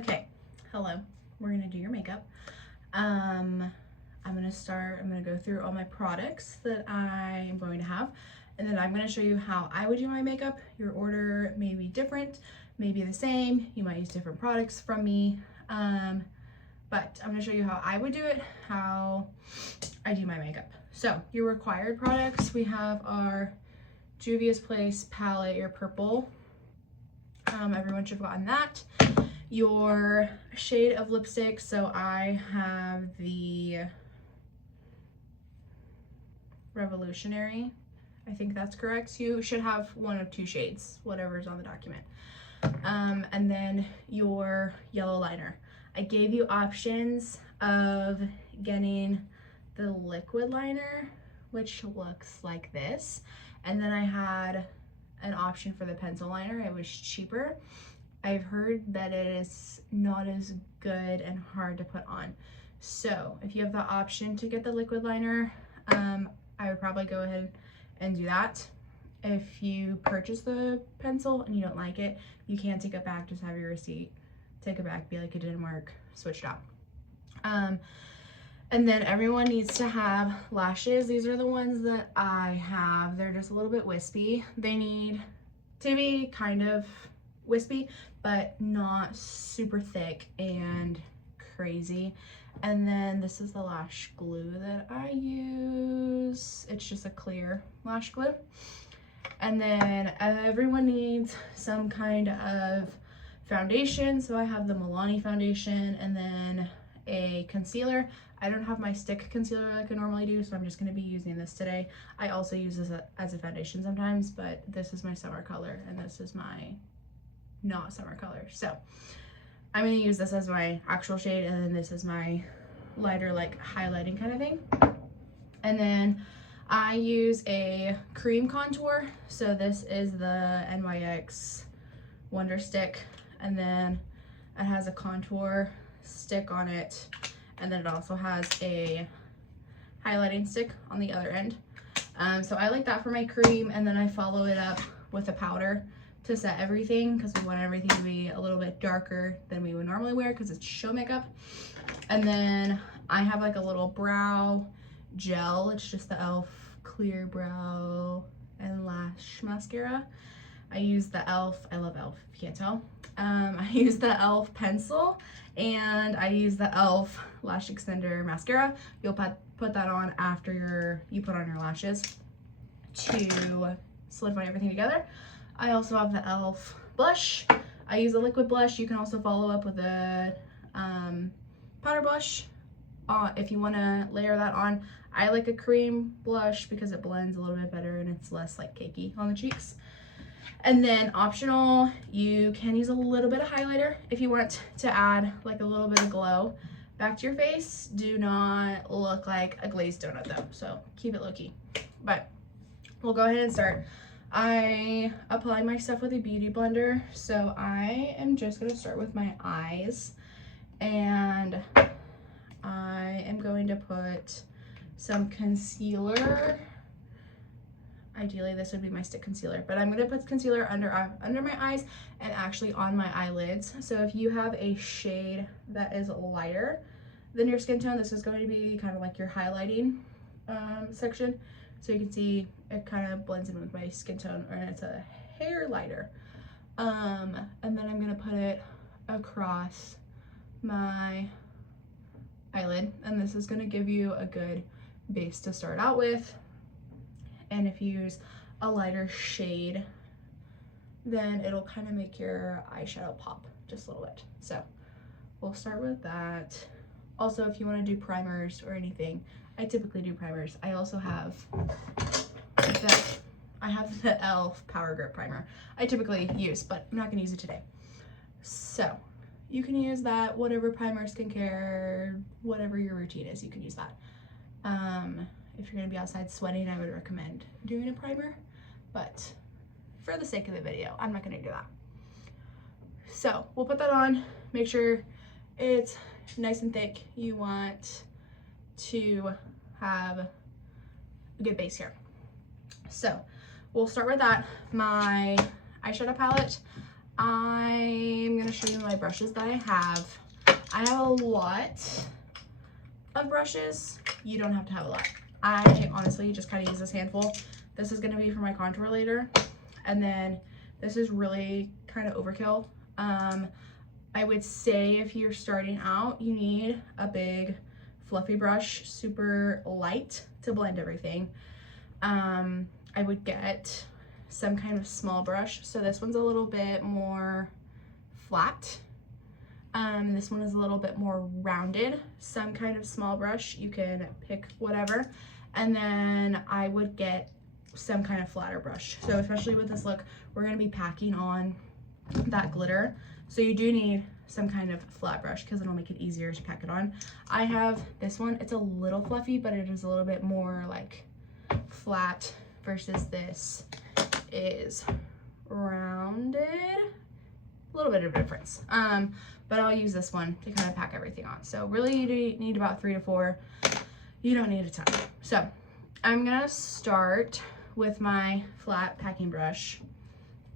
Okay, hello. We're gonna do your makeup. I'm gonna go through all my products that I am going to have, and then I'm gonna show you how I would do my makeup. Your order may be different, may be the same. You might use different products from me. But I'm gonna show you how I would do it, how I do my makeup. So your required products, we have our Juvia's Place palette, your purple. Everyone should have gotten that. Your shade of lipstick, so I have the Revolutionary. I think that's correct. You should have one of two shades, whatever's on the document. And then your yellow liner. I gave you options of getting the liquid liner, which looks like this. And then I had an option for the pencil liner. It was cheaper. I've heard that it is not as good and hard to put on. So if you have the option to get the liquid liner, I would probably go ahead and do that. If you purchase the pencil and you don't like it, you can take it back, just have your receipt, take it back, be like it didn't work, switch it out. And then everyone needs to have lashes. These are the ones that I have. They're just a little bit wispy. They need to be kind of wispy, but not super thick and crazy. And then this is the lash glue that I use. It's just a clear lash glue. And then everyone needs some kind of foundation. So I have the Milani foundation and then a concealer. I don't have my stick concealer like I normally do, so I'm just gonna be using this today. I also use this as a foundation sometimes, but this is my summer color and this is my not summer color. So I'm gonna use this as my actual shade, and then this is my lighter, like highlighting kind of thing. And then I use a cream contour. So this is the NYX Wonder Stick, and then it has a contour stick on it, and then it also has a highlighting stick on the other end. So I like that for my cream, and then I follow it up with a powder to set everything, because we want everything to be a little bit darker than we would normally wear because it's show makeup. And then I have like a little brow gel. It's just the e.l.f. Clear Brow and Lash Mascara. I use the e.l.f. I love e.l.f. if you can't tell. I use the e.l.f. pencil, and I use the e.l.f. Lash Extender Mascara. You'll put that on after you put on your lashes to solidify everything together. I also have the e.l.f. blush. I use a liquid blush. You can also follow up with a powder blush if you want to layer that on. I like a cream blush because it blends a little bit better and it's less like cakey on the cheeks. And then optional, you can use a little bit of highlighter if you want to add like a little bit of glow back to your face. Do not look like a glazed donut though, so keep it low key. But we'll go ahead and start. I apply my stuff with a beauty blender, so I am just going to start with my eyes, and I am going to put some concealer. Ideally this would be my stick concealer, but I'm going to put concealer under my eyes and actually on my eyelids. So if you have a shade that is lighter than your skin tone, this is going to be kind of like your highlighting section. So you can see it kind of blends in with my skin tone, and it's a hair lighter. And then I'm gonna put it across my eyelid, and this is gonna give you a good base to start out with. And if you use a lighter shade, then it'll kind of make your eyeshadow pop just a little bit. So we'll start with that. Also, if you want to do primers or anything, I typically do primers. I also have the e.l.f. Power Grip Primer I typically use, but I'm not going to use it today. So you can use that, whatever primer, skincare, whatever your routine is, you can use that. If you're going to be outside sweating, I would recommend doing a primer, but for the sake of the video, I'm not going to do that. So we'll put that on, make sure it's nice and thick. You want to have a good base here. So we'll start with that. My eyeshadow palette, I'm gonna show you my brushes that I have. I have a lot of brushes. You don't have to have a lot. I honestly just kind of use this handful. This is gonna be for my contour later. And then this is really kind of overkill. I would say if you're starting out, you need a big fluffy brush, super light to blend everything. I would get some kind of small brush. So this one's a little bit more flat. This one is a little bit more rounded. Some kind of small brush, you can pick whatever. And then I would get some kind of flatter brush. So especially with this look, we're gonna be packing on that glitter. So you do need some kind of flat brush because it'll make it easier to pack it on. I have this one, it's a little fluffy, but it is a little bit more like flat versus this is rounded. A little bit of difference. But I'll use this one to kind of pack everything on. So really you need about 3 to 4. You don't need a ton. So I'm gonna start with my flat packing brush,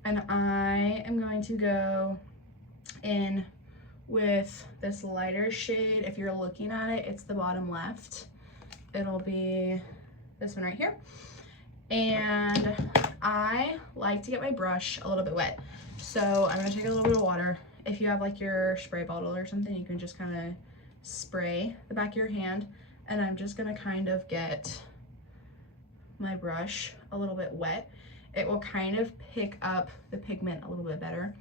and I am going to go in with this lighter shade. If you're looking at it, it's the bottom left. It'll be this one right here. And I like to get my brush a little bit wet. So I'm gonna take a little bit of water. If you have like your spray bottle or something, you can just kind of spray the back of your hand. And I'm just gonna kind of get my brush a little bit wet. It will kind of pick up the pigment a little bit better,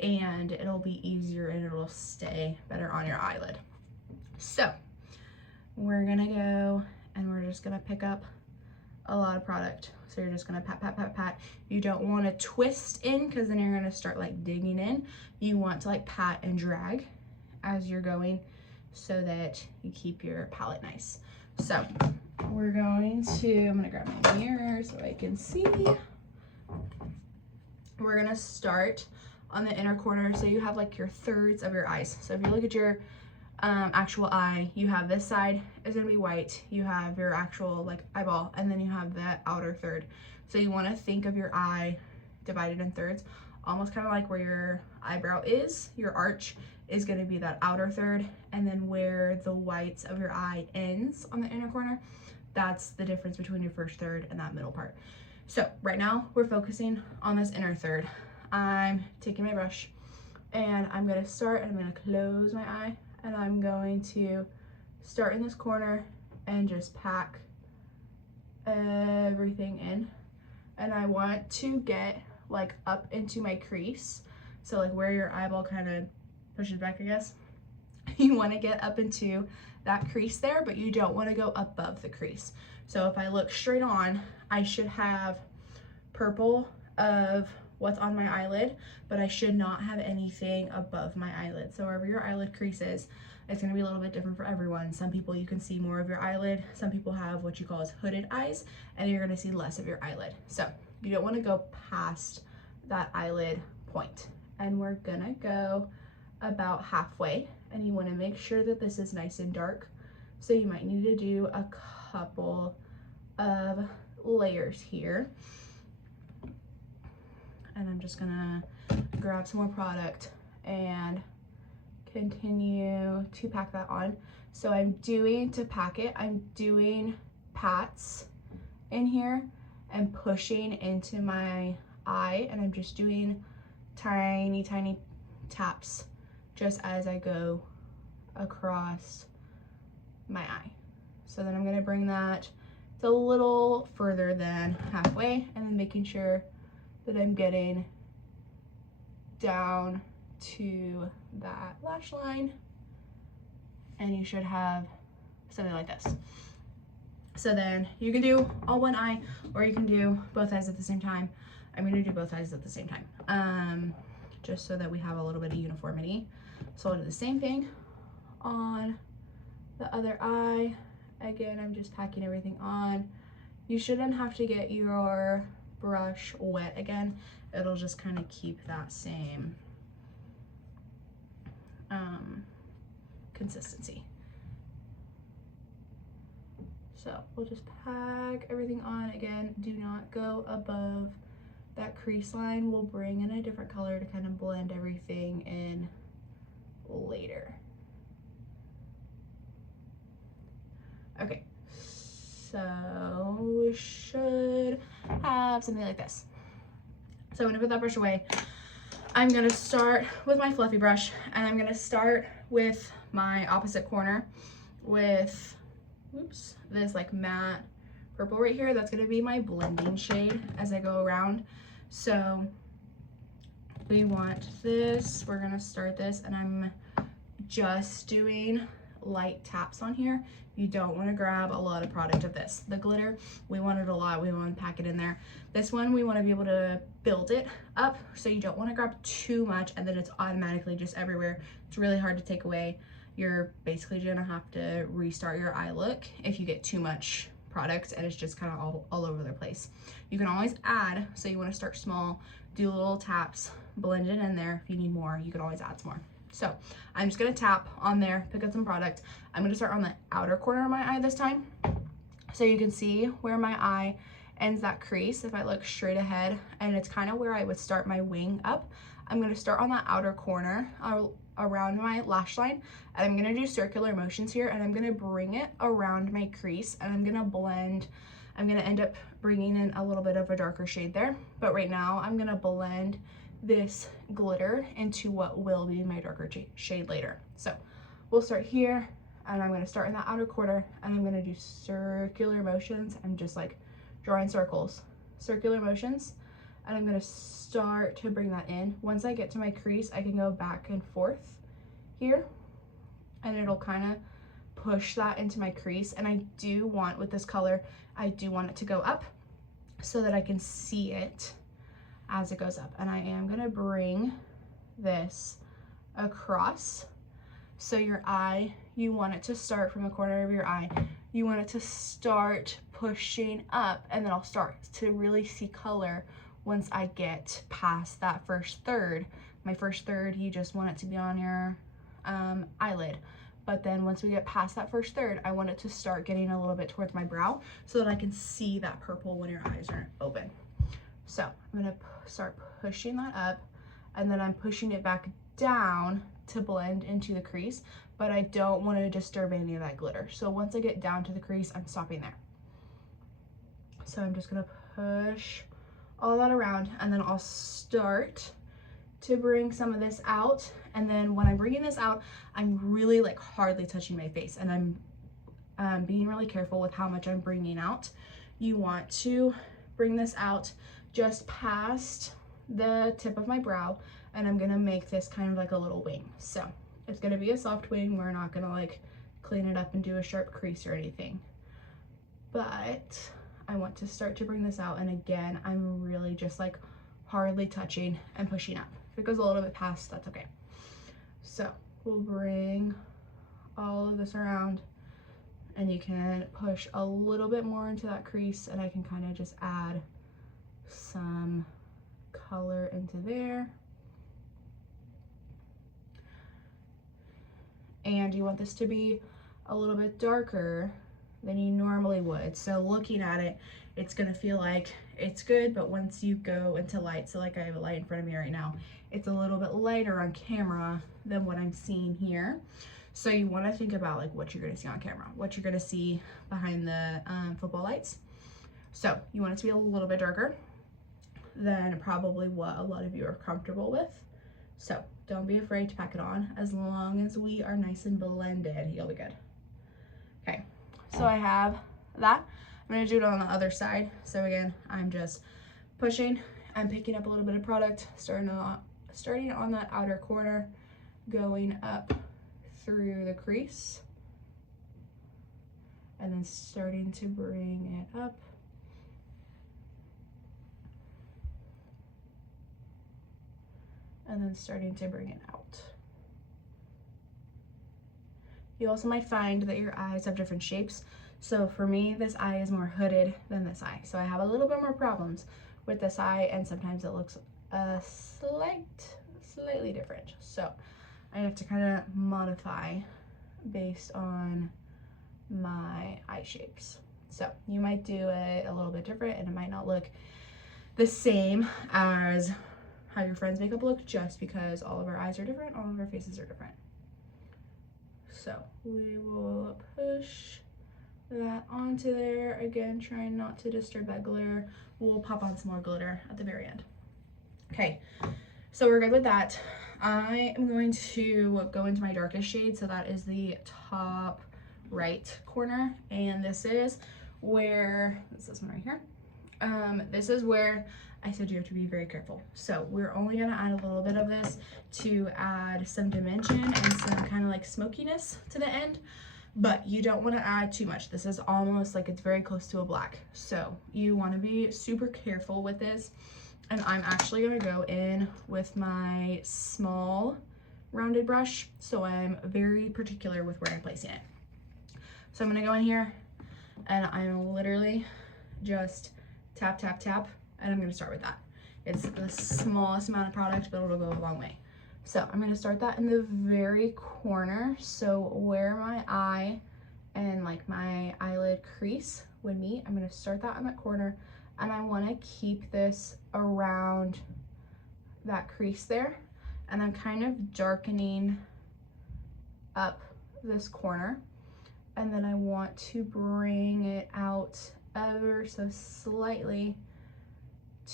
and it'll be easier and it'll stay better on your eyelid. So we're gonna go and we're just gonna pick up a lot of product. So you're just gonna pat, pat, pat, pat. You don't wanna twist in because then you're gonna start like digging in. You want to like pat and drag as you're going so that you keep your palette nice. So we're going to, I'm gonna grab my mirror so I can see. We're gonna start on the inner corner. So you have like your thirds of your eyes. So if you look at your actual eye, you have this side is gonna be white, you have your actual like eyeball, and then you have the outer third. So you want to think of your eye divided in thirds, almost kind of like where your eyebrow is, your arch is going to be that outer third, and then where the whites of your eye ends on the inner corner, that's the difference between your first third and that middle part. So right now we're focusing on this inner third. I'm taking my brush and I'm going to start, and I'm going to close my eye, and I'm going to start in this corner and just pack everything in. And I want to get like up into my crease. So like where your eyeball kind of pushes back, I guess. You want to get up into that crease there, but you don't want to go above the crease. So if I look straight on, I should have purple of what's on my eyelid, but I should not have anything above my eyelid. So wherever your eyelid crease is, it's going to be a little bit different for everyone. Some people you can see more of your eyelid. Some people have what you call as hooded eyes, and you're going to see less of your eyelid. So you don't want to go past that eyelid point. And we're going to go about halfway, and you want to make sure that this is nice and dark. So you might need to do a couple of layers here. And I'm just gonna grab some more product and continue to pack that on. So I'm doing, to pack it, I'm doing pats in here and pushing into my eye, and I'm just doing tiny, tiny taps just as I go across my eye. So then I'm gonna bring that to a little further than halfway, and then making sure that I'm getting down to that lash line, and you should have something like this. So then you can do all one eye, or you can do both eyes at the same time. I'm gonna do both eyes at the same time, just so that we have a little bit of uniformity. So I'll do the same thing on the other eye. Again, I'm just packing everything on. You shouldn't have to get your brush wet again. It'll just kind of keep that same consistency. So we'll just pack everything on. Again, do not go above that crease line we'll bring in a different color to kind of blend everything in later. Okay, so we should have something like this. So I'm gonna put that brush away. I'm gonna start with my fluffy brush, and I'm gonna start with my opposite corner with, oops, this like matte purple right here. That's gonna be my blending shade as I go around. So we want this, we're gonna start this, and I'm just doing light taps on here. You don't want to grab a lot of product of this. The glitter, we want it a lot, we want to pack it in there. This one, we want to be able to build it up, so you don't want to grab too much and then it's automatically just everywhere. It's really hard to take away. You're basically gonna have to restart your eye look if you get too much product and it's just kind of all over the place. You can always add, so you want to start small, do little taps, blend it in there. If you need more, you can always add some more. So I'm just gonna tap on there, pick up some product. I'm gonna start on the outer corner of my eye this time. So you can see where my eye ends that crease. If I look straight ahead, and it's kind of where I would start my wing up, I'm gonna start on that outer corner around my lash line, and I'm gonna do circular motions here, and I'm gonna bring it around my crease, and I'm gonna blend. I'm gonna end up bringing in a little bit of a darker shade there, but right now I'm gonna blend this glitter into what will be my darker shade later. So we'll start here, and I'm going to start in the outer corner, and I'm going to do circular motions and just like drawing circles, circular motions, and I'm going to start to bring that in. Once I get to my crease, I can go back and forth here, and it'll kind of push that into my crease. And I do want, with this color, I do want it to go up so that I can see it as it goes up. And I am gonna bring this across. So your eye, you want it to start from the corner of your eye. You want it to start pushing up, and then I'll start to really see color once I get past that first third. My first third, you just want it to be on your eyelid. But then once we get past that first third, I want it to start getting a little bit towards my brow so that I can see that purple when your eyes aren't open. So I'm gonna start pushing that up, and then I'm pushing it back down to blend into the crease, but I don't want to disturb any of that glitter. So once I get down to the crease, I'm stopping there. So I'm just gonna push all that around, and then I'll start to bring some of this out. And then when I'm bringing this out, I'm really like hardly touching my face, and I'm being really careful with how much I'm bringing out. You want to bring this out just past the tip of my brow, and I'm gonna make this kind of like a little wing. So it's gonna be a soft wing. We're not gonna like clean it up and do a sharp crease or anything, but I want to start to bring this out. And again, I'm really just like hardly touching and pushing up. If it goes a little bit past, that's okay. So we'll bring all of this around, and you can push a little bit more into that crease, and I can kind of just add some color into there. And you want this to be a little bit darker than you normally would. So looking at it, it's gonna feel like it's good, but once you go into light, so like I have a light in front of me right now, it's a little bit lighter on camera than what I'm seeing here. So you wanna think about like what you're gonna see on camera, what you're gonna see behind the football lights. So you want it to be a little bit darker than probably what a lot of you are comfortable with. So don't be afraid to pack it on. As long as we are nice and blended, you'll be good. Okay, so I have that. I'm gonna do it on the other side. So again, I'm just pushing and picking up a little bit of product, starting on that outer corner, going up through the crease, and then starting to bring it up. And then starting to bring it out. You also might find that your eyes have different shapes. So for me, this eye is more hooded than this eye. So I have a little bit more problems with this eye, and sometimes it looks slightly different. So I have to kind of modify based on my eye shapes. So you might do it a little bit different, and it might not look the same as how your friend's makeup look, just because all of our eyes are different, all of our faces are different. So we will push that onto there. Again, trying not to disturb that glitter. We'll pop on some more glitter at the very end. Okay, so we're good with that. I am going to go into my darkest shade, so that is the top right corner, and this is where, this one right here. This is where I said you have to be very careful. So we're only gonna add a little bit of this to add some dimension and some kind of like smokiness to the end, but you don't want to add too much. This is almost like it's very close to a black. So you want to be super careful with this. And I'm actually gonna go in with my small rounded brush. So I'm very particular with where I'm placing it. So I'm gonna go in here and I'm literally just tap, tap, tap, and I'm gonna start with that. It's the smallest amount of product, but it'll go a long way. So I'm gonna start that in the very corner. So where my eye and like my eyelid crease would meet, I'm gonna start that in that corner, and I wanna keep this around that crease there. And I'm kind of darkening up this corner. And then I want to bring it out ever so slightly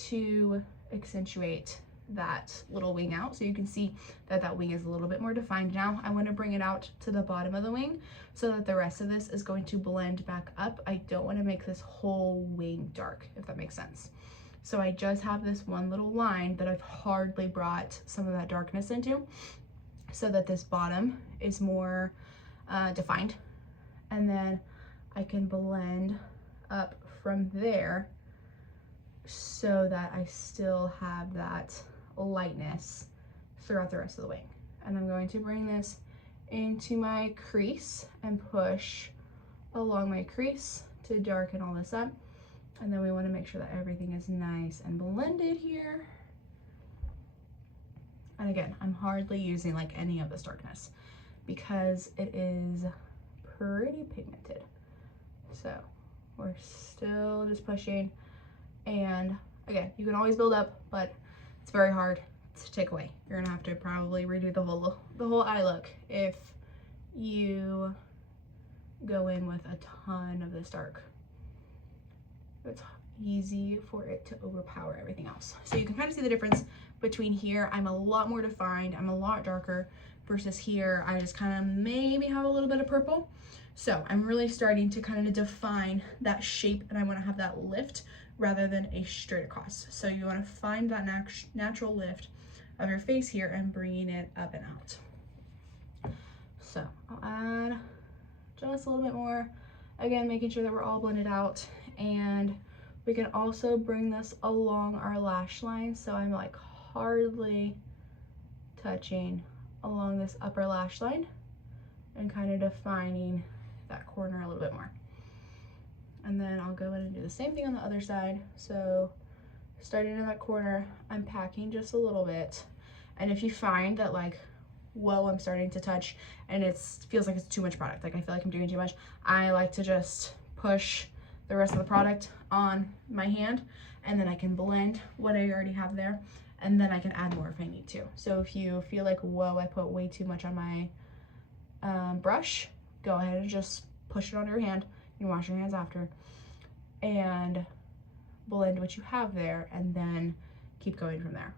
to accentuate that little wing out. So you can see that that wing is a little bit more defined now. I want to bring it out to the bottom of the wing so that the rest of this is going to blend back up. I don't want to make this whole wing dark, if that makes sense. So I just have this one little line that I've hardly brought some of that darkness into, so that this bottom is more defined. And then I can blend up from there so that I still have that lightness throughout the rest of the wing. And I'm going to bring this into my crease and push along my crease to darken all this up. And then we want to make sure that everything is nice and blended here. And again, I'm hardly using like any of this darkness because it is pretty pigmented. So we're still just pushing, and again, you can always build up, but it's very hard to take away. You're gonna have to probably redo the whole eye look if you go in with a ton of this dark. It's easy for it to overpower everything else. So you can kind of see the difference between here. I'm a lot more defined, I'm a lot darker, versus here I just kind of maybe have a little bit of purple. So I'm really starting to kind of define that shape, and I want to have that lift rather than a straight across. So you want to find that natural lift of your face here and bringing it up and out. So I'll add just a little bit more, again making sure that we're all blended out. And we can also bring this along our lash line, so I'm like hardly touching along this upper lash line and kind of defining that corner a little bit more. And then I'll go in and do the same thing on the other side. So starting in that corner, I'm packing just a little bit. And if you find that like, whoa, I'm starting to touch and it feels like it's too much product, like I feel like I'm doing too much, I like to just push the rest of the product on my hand, and then I can blend what I already have there, and then I can add more if I need to. So if you feel like, whoa, I put way too much on my brush, go ahead and just push it onto your hand. You can wash your hands after and blend what you have there, and then keep going from there.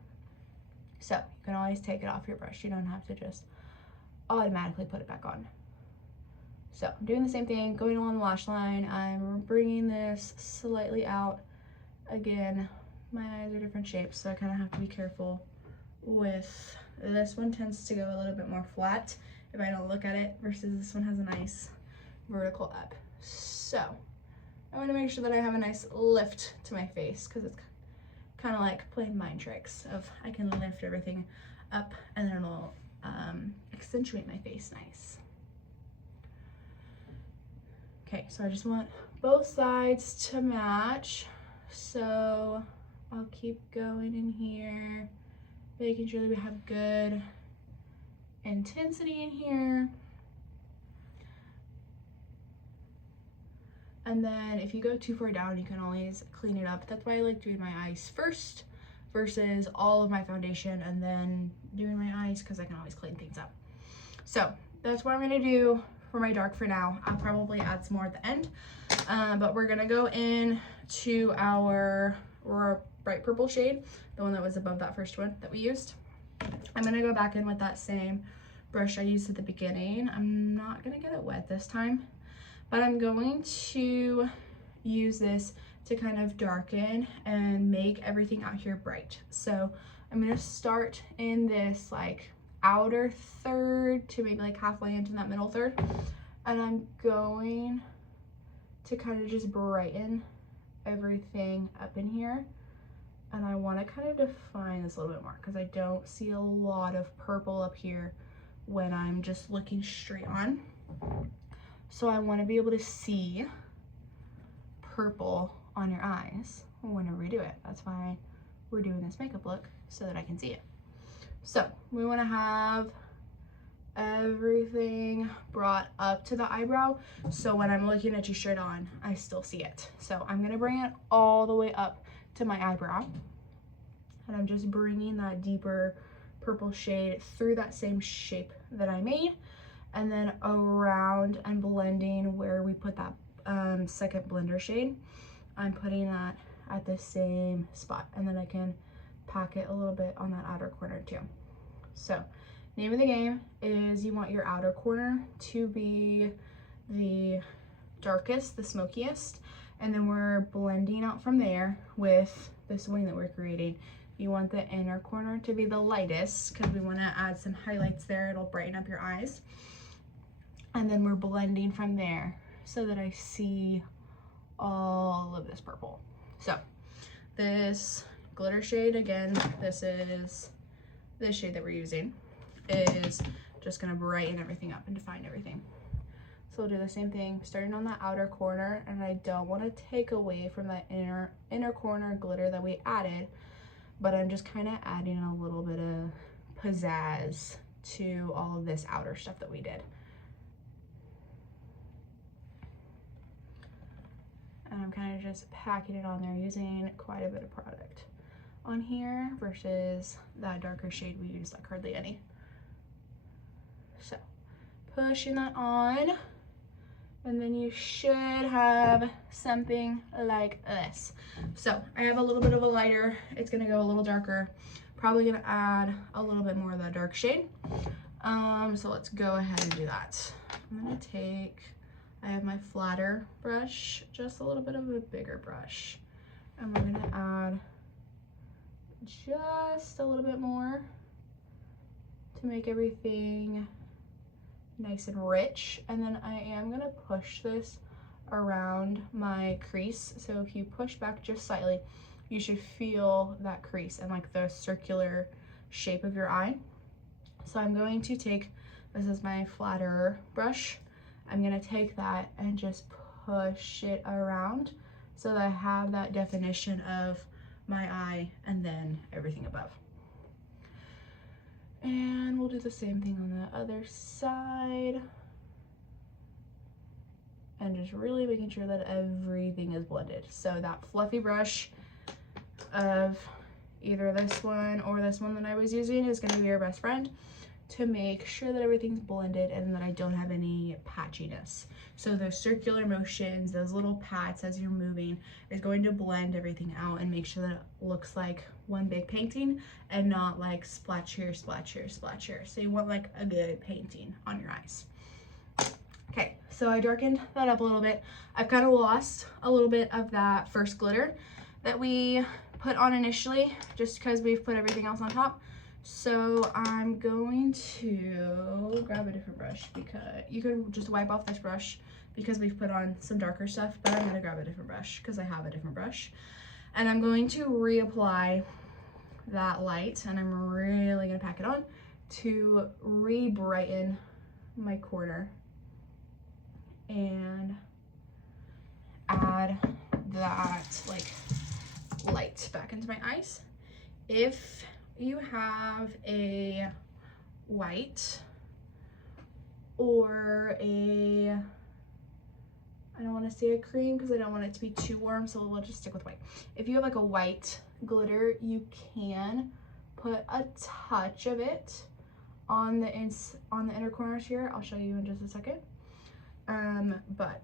So you can always take it off your brush. You don't have to just automatically put it back on. So I'm doing the same thing, going along the lash line. I'm bringing this slightly out. Again, my eyes are different shapes, so I kind of have to be careful with this one. Tends to go a little bit more flat if I don't look at it, versus this one has a nice vertical up. So I want to make sure that I have a nice lift to my face, because it's kind of like playing mind tricks of I can lift everything up and then it'll accentuate my face nice. Okay, so I just want both sides to match. So I'll keep going in here, making sure that we have good intensity in here. And then if you go too far down, you can always clean it up. That's why I like doing my eyes first versus all of my foundation and then doing my eyes, because I can always clean things up. So that's what I'm gonna do for my dark for now. I'll probably add some more at the end, but we're gonna go in to our bright purple shade, the one that was above that first one that we used. I'm gonna go back in with that same brush I used at the beginning. I'm not gonna get it wet this time, but I'm going to use this to kind of darken and make everything out here bright. So I'm gonna start in this like outer third to maybe like halfway into that middle third, and I'm going to kind of just brighten everything up in here. And I want to kind of define this a little bit more because I don't see a lot of purple up here when I'm just looking straight on. So I want to be able to see purple on your eyes whenever we do it. That's why we're doing this makeup look, so that I can see it. So we want to have everything brought up to the eyebrow, so when I'm looking at you straight on, I still see it. So I'm going to bring it all the way up to my eyebrow, and I'm just bringing that deeper purple shade through that same shape that I made, and then around and blending where we put that second blender shade. I'm putting that at the same spot, and then I can pack it a little bit on that outer corner too. So name of the game is you want your outer corner to be the darkest, the smokiest, and then we're blending out from there with this wing that we're creating. You want the inner corner to be the lightest because we want to add some highlights there. It'll brighten up your eyes. And then we're blending from there so that I see all of this purple. So this glitter shade, again, this is this shade that we're using, is just going to brighten everything up and define everything. So we'll do the same thing, starting on the outer corner, and I don't want to take away from that inner corner glitter that we added, but I'm just kind of adding a little bit of pizzazz to all of this outer stuff that we did. And I'm kind of just packing it on there using quite a bit of product on here versus that darker shade we used, like hardly any. So pushing that on, and then you should have something like this. So I have a little bit of a lighter, it's gonna go a little darker, probably gonna add a little bit more of that dark shade. So let's go ahead and do that. I'm gonna take, I have my flatter brush, just a little bit of a bigger brush, and we're gonna add just a little bit more to make everything nice and rich. And then I am gonna push this around my crease, so if you push back just slightly, you should feel that crease and like the circular shape of your eye. So I'm going to take, this is my flatter brush, I'm gonna take that and just push it around so that I have that definition of my eye and then everything above. And we'll do the same thing on the other side. And just really making sure that everything is blended. So that fluffy brush of either this one or this one that I was using is gonna be your best friend to make sure that everything's blended and that I don't have any patchiness. So those circular motions, those little pats as you're moving, is going to blend everything out and make sure that it looks like one big painting and not like splash here, splash here, splash here. So you want like a good painting on your eyes. Okay, so I darkened that up a little bit. I've kind of lost a little bit of that first glitter that we put on initially just because we've put everything else on top. So I'm going to grab a different brush, because you could just wipe off this brush because we've put on some darker stuff, but I'm gonna grab a different brush because I have a different brush. And I'm going to reapply that light, and I'm really gonna pack it on to re-brighten my corner and add that like light back into my eyes. If you have a white or a I don't want to say a cream because I don't want it to be too warm, so we'll just stick with white. If you have like a white glitter, you can put a touch of it on the inner corners here. I'll show you in just a second. But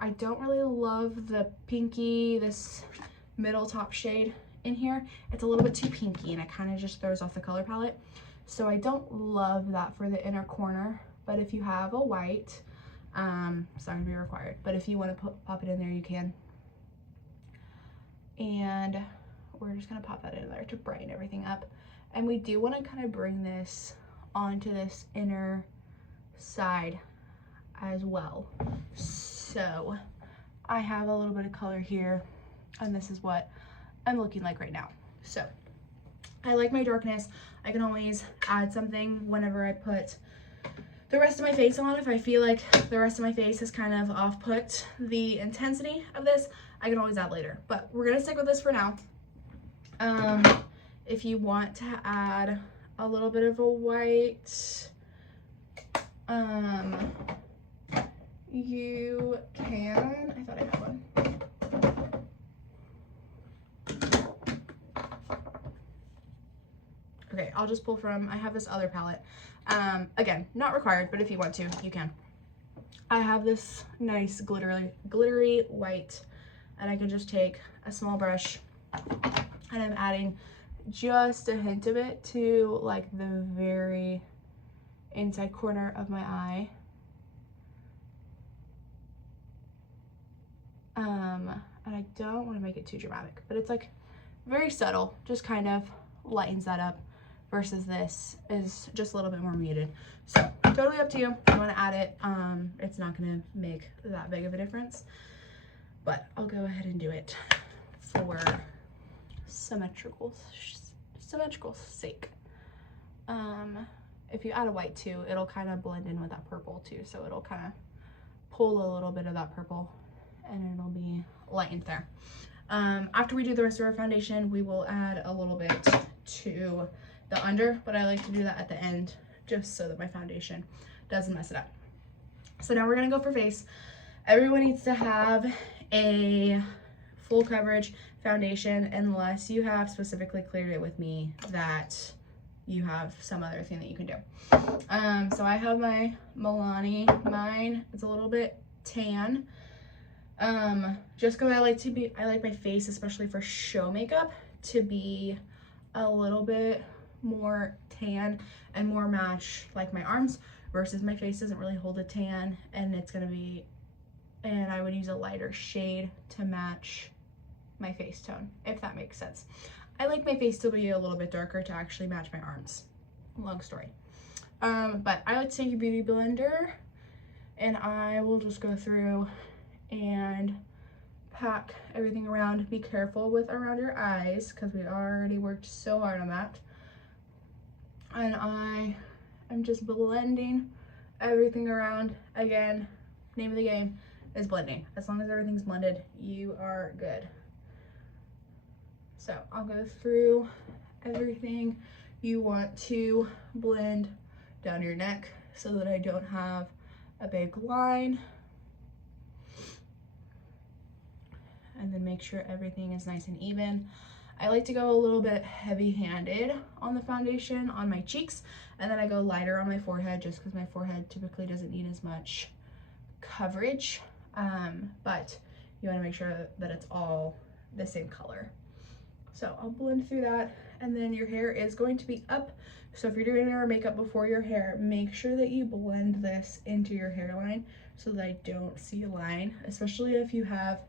I don't really love the pinky, this middle top shade in here. It's a little bit too pinky and it kind of just throws off the color palette. So I don't love that for the inner corner, but if you have a white, it's not gonna be required, but if you want to pop it in there, you can. And we're just gonna pop that in there to brighten everything up. And we do want to kind of bring this onto this inner side as well. So I have a little bit of color here, and this is what I'm looking like right now. So I like my darkness. I can always add something whenever I put the rest of my face on. If I feel like the rest of my face has kind of off-put the intensity of this, I can always add later, but we're gonna stick with this for now. If you want to add a little bit of a white, you can. I thought I had one. Okay, I'll just pull from, I have this other palette. Again, not required, but if you want to, you can. I have this nice glittery white, and I can just take a small brush and I'm adding just a hint of it to like the very inside corner of my eye. And I don't want to make it too dramatic, but it's like very subtle, just kind of lightens that up, versus this is just a little bit more muted. So totally up to you if you want to add it. It's not going to make that big of a difference, but I'll go ahead and do it for symmetrical sake. If you add a white too, it'll kind of blend in with that purple too, so it'll kind of pull a little bit of that purple and it'll be lightened there. After we do the rest of our foundation, we will add a little bit to the under, but I like to do that at the end just so that my foundation doesn't mess it up. So now we're gonna go for face. Everyone needs to have a full coverage foundation unless you have specifically cleared it with me that you have some other thing that you can do. So I have my Milani. Mine is a little bit tan. Just because I like my face, especially for show makeup, to be a little bit more tan and more match like my arms, versus my face doesn't really hold a tan, and I would use a lighter shade to match my face tone, if that makes sense. I like my face to be a little bit darker to actually match my arms. Long story. But I like to take a beauty blender and I will just go through and pack everything around. Be careful with around your eyes because we already worked so hard on that. And I am just blending everything around. Again, name of the game is blending. As long as everything's blended, you are good. So I'll go through everything. You want to blend down your neck so that I don't have a big line. And then make sure everything is nice and even. I like to go a little bit heavy-handed on the foundation on my cheeks, and then I go lighter on my forehead just because my forehead typically doesn't need as much coverage. But you want to make sure that it's all the same color. So I'll blend through that, and then your hair is going to be up. So if you're doing your makeup before your hair, make sure that you blend this into your hairline so that I don't see a line, especially if you have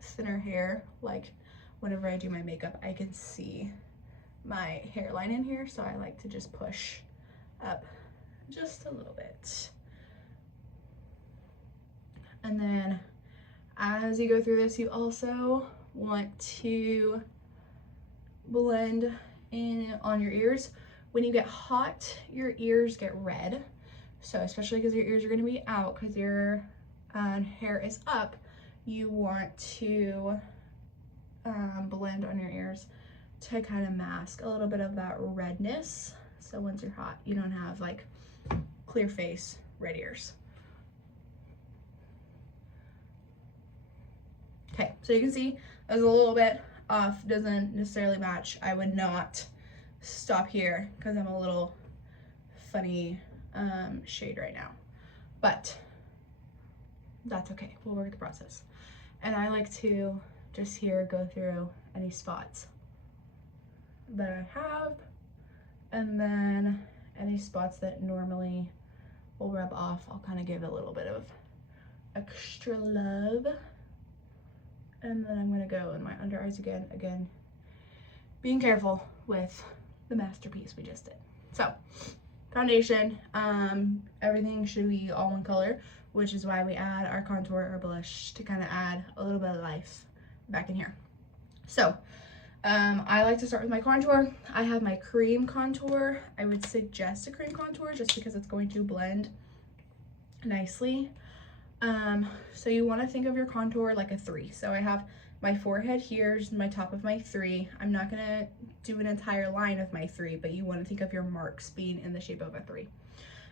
thinner hair. Like whenever I do my makeup, I can see my hairline in here, so I like to just push up just a little bit. And then as you go through this, you also want to blend in on your ears. When you get hot, your ears get red. So especially because your ears are going to be out because your hair is up, you want to blend on your ears to kind of mask a little bit of that redness. So once you're hot, you don't have like clear face, red ears. So you can see it's a little bit off, doesn't necessarily match. I would not stop here because I'm a little funny shade right now, but that's okay. We'll work the process. And I like to just here go through any spots that I have, and then any spots that normally will rub off, I'll kind of give a little bit of extra love. And then I'm gonna go in my under eyes again, being careful with the masterpiece we just did. So foundation, everything should be all one color, which is why we add our contour or blush to kind of add a little bit of life back in here. So I like to start with my contour. I have my cream contour. I would suggest a cream contour just because it's going to blend nicely. So you want to think of your contour like a 3. So I have my forehead here, just my top of my 3. I'm not going to do an entire line of my 3, but you want to think of your marks being in the shape of a 3.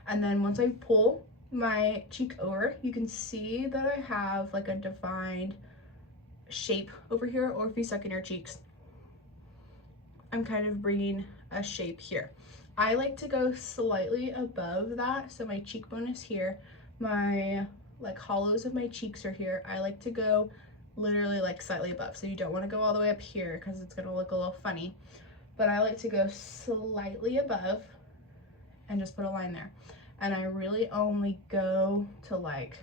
And then once I pull my cheek over, you can see that I have like a defined shape over here, or if you suck in your cheeks, I'm kind of bringing a shape here. I like to go slightly above that, so my cheekbone is here, my like hollows of my cheeks are here. I like to go literally like slightly above, so you don't want to go all the way up here because it's gonna look a little funny, but I like to go slightly above and just put a line there. And I really only go to like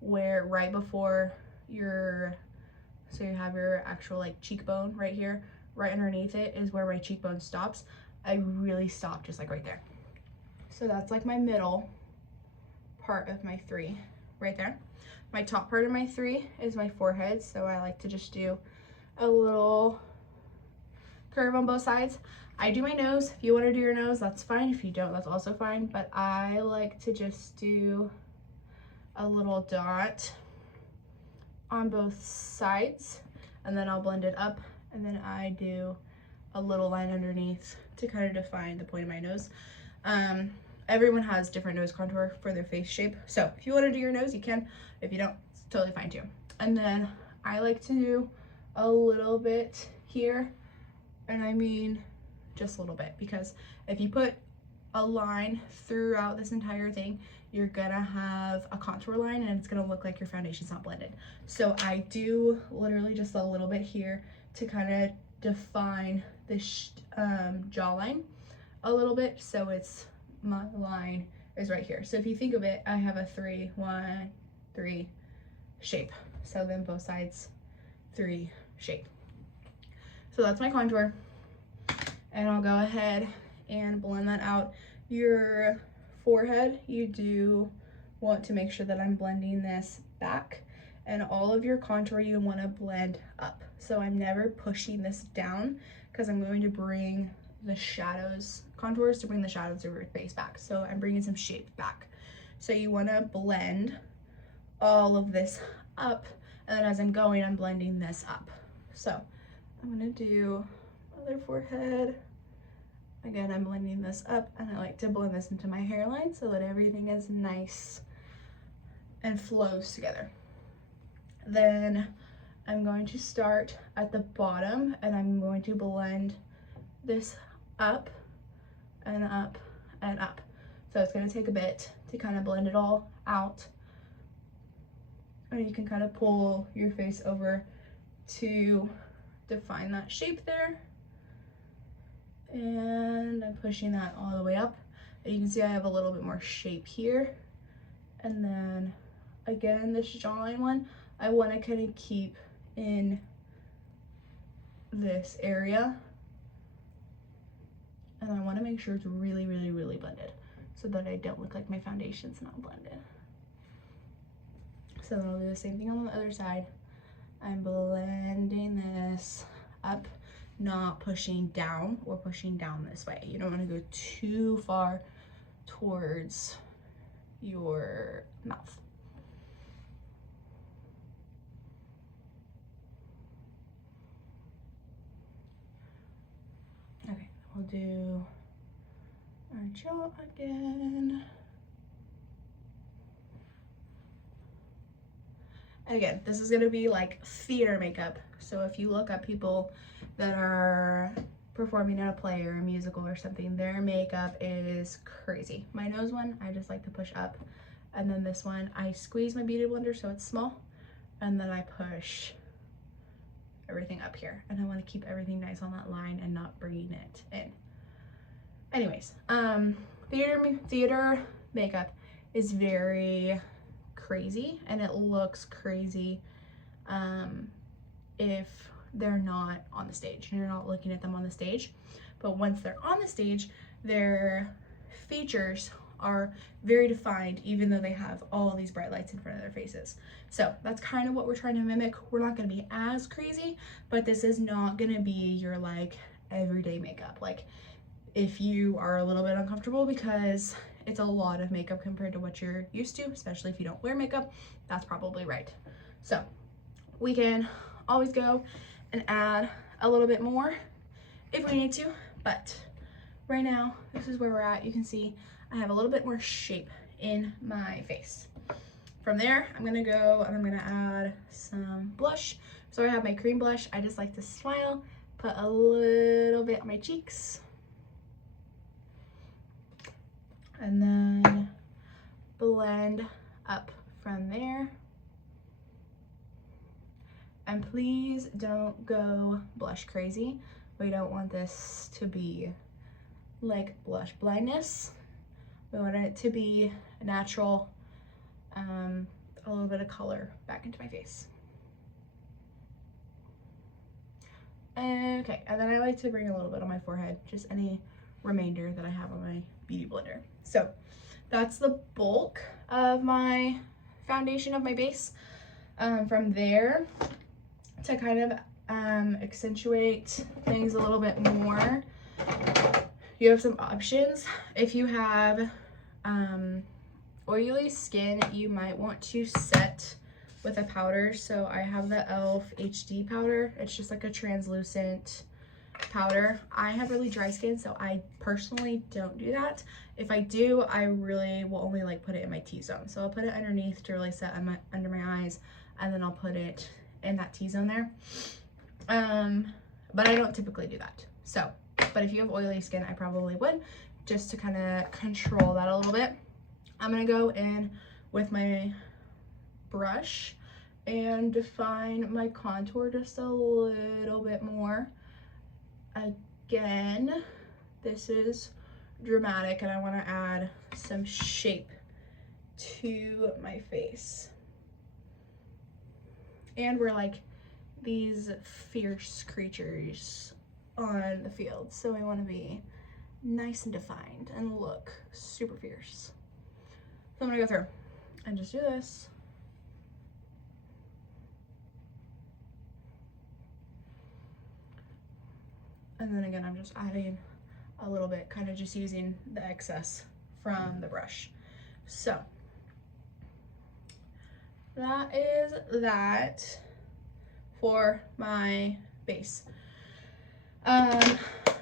where right before your, so you have your actual like cheekbone right here, right underneath it is where my cheekbone stops. I really stop just like right there. So that's like my middle part of my 3 right there. My top part of my 3 is my forehead, so I like to just do a little curve on both sides. I do my nose. If you want to do your nose, that's fine. If you don't, that's also fine, but I like to just do a little dot on both sides, and then I'll blend it up, and then I do a little line underneath to kind of define the point of my nose. Everyone has different nose contour for their face shape, so if you want to do your nose, you can. If you don't, it's totally fine too. And then I like to do a little bit here, and I mean just a little bit, because if you put a line throughout this entire thing, you're gonna have a contour line and it's gonna look like your foundation's not blended. So I do literally just a little bit here to kind of define this jawline a little bit, so it's, my line is right here. So if you think of it, I have a 3, 1, 3 shape. So then both sides 3 shape. So that's my contour. And I'll go ahead and blend that out. Your forehead, you do want to make sure that I'm blending this back, and all of your contour you want to blend up. So I'm never pushing this down because I'm going to bring the shadows, contours to bring the shadows of your face back. So I'm bringing some shape back. So you want to blend all of this up, and then as I'm going, I'm blending this up. So I'm going to do other forehead. Again, I'm blending this up, and I like to blend this into my hairline so that everything is nice and flows together. Then I'm going to start at the bottom, and I'm going to blend this up and up and up. So it's going to take a bit to kind of blend it all out. And you can kind of pull your face over to define that shape there. And I'm pushing that all the way up. And you can see I have a little bit more shape here. And then again, this jawline one, I want to kind of keep in this area. And I want to make sure it's really, really, really blended so that I don't look like my foundation's not blended. So then I'll do the same thing on the other side. I'm blending this up, not pushing down or pushing down this way. You don't want to go too far towards your mouth. Okay, we'll do our jaw again. again, this is gonna be like theater makeup. So if you look up people that are performing in a play or a musical or something, their makeup is crazy. My nose one, I just like to push up. And then this one, I squeeze my Beauty Blender so it's small. And then I push everything up here. And I want to keep everything nice on that line and not bringing it in. Anyways, theater makeup is very crazy, and it looks crazy if they're not on the stage and you're not looking at them on the stage. But once they're on the stage, their features are very defined, even though they have all these bright lights in front of their faces. So that's kind of what we're trying to mimic. We're not going to be as crazy, but this is not going to be your like everyday makeup. Like if you are a little bit uncomfortable because it's a lot of makeup compared to what you're used to, especially if you don't wear makeup, that's probably right. So we can always go and add a little bit more if we need to, but right now this is where we're at. You can see I have a little bit more shape in my face. From there, I'm gonna go and I'm gonna add some blush. So I have my cream blush. I just like to smile, put a little bit on my cheeks, and then blend up from there. And please don't go blush crazy. We don't want this to be like blush blindness. We want it to be natural, a little bit of color back into my face. Okay, and then I like to bring a little bit on my forehead, just any remainder that I have on my Beauty Blender. So that's the bulk of my foundation of my base. From there, to kind of accentuate things a little bit more, you have some options. If you have oily skin, you might want to set with a powder. So I have the e.l.f. HD powder. It's just like a translucent powder. I have really dry skin, so I personally don't do that. If I do, I really will only like put it in my T-zone. So I'll put it underneath to really set under my eyes, and then I'll put it in that T-zone there. But I don't typically do that. So, but if you have oily skin, I probably would, just to kind of control that a little bit. I'm gonna go in with my brush and define my contour just a little bit more. Again, this is dramatic, and I want to add some shape to my face. And we're like these fierce creatures on the field, so we want to be nice and defined and look super fierce. So I'm gonna go through and just do this. And then again, I'm just adding a little bit, kind of just using the excess from the brush. So that is that for my base.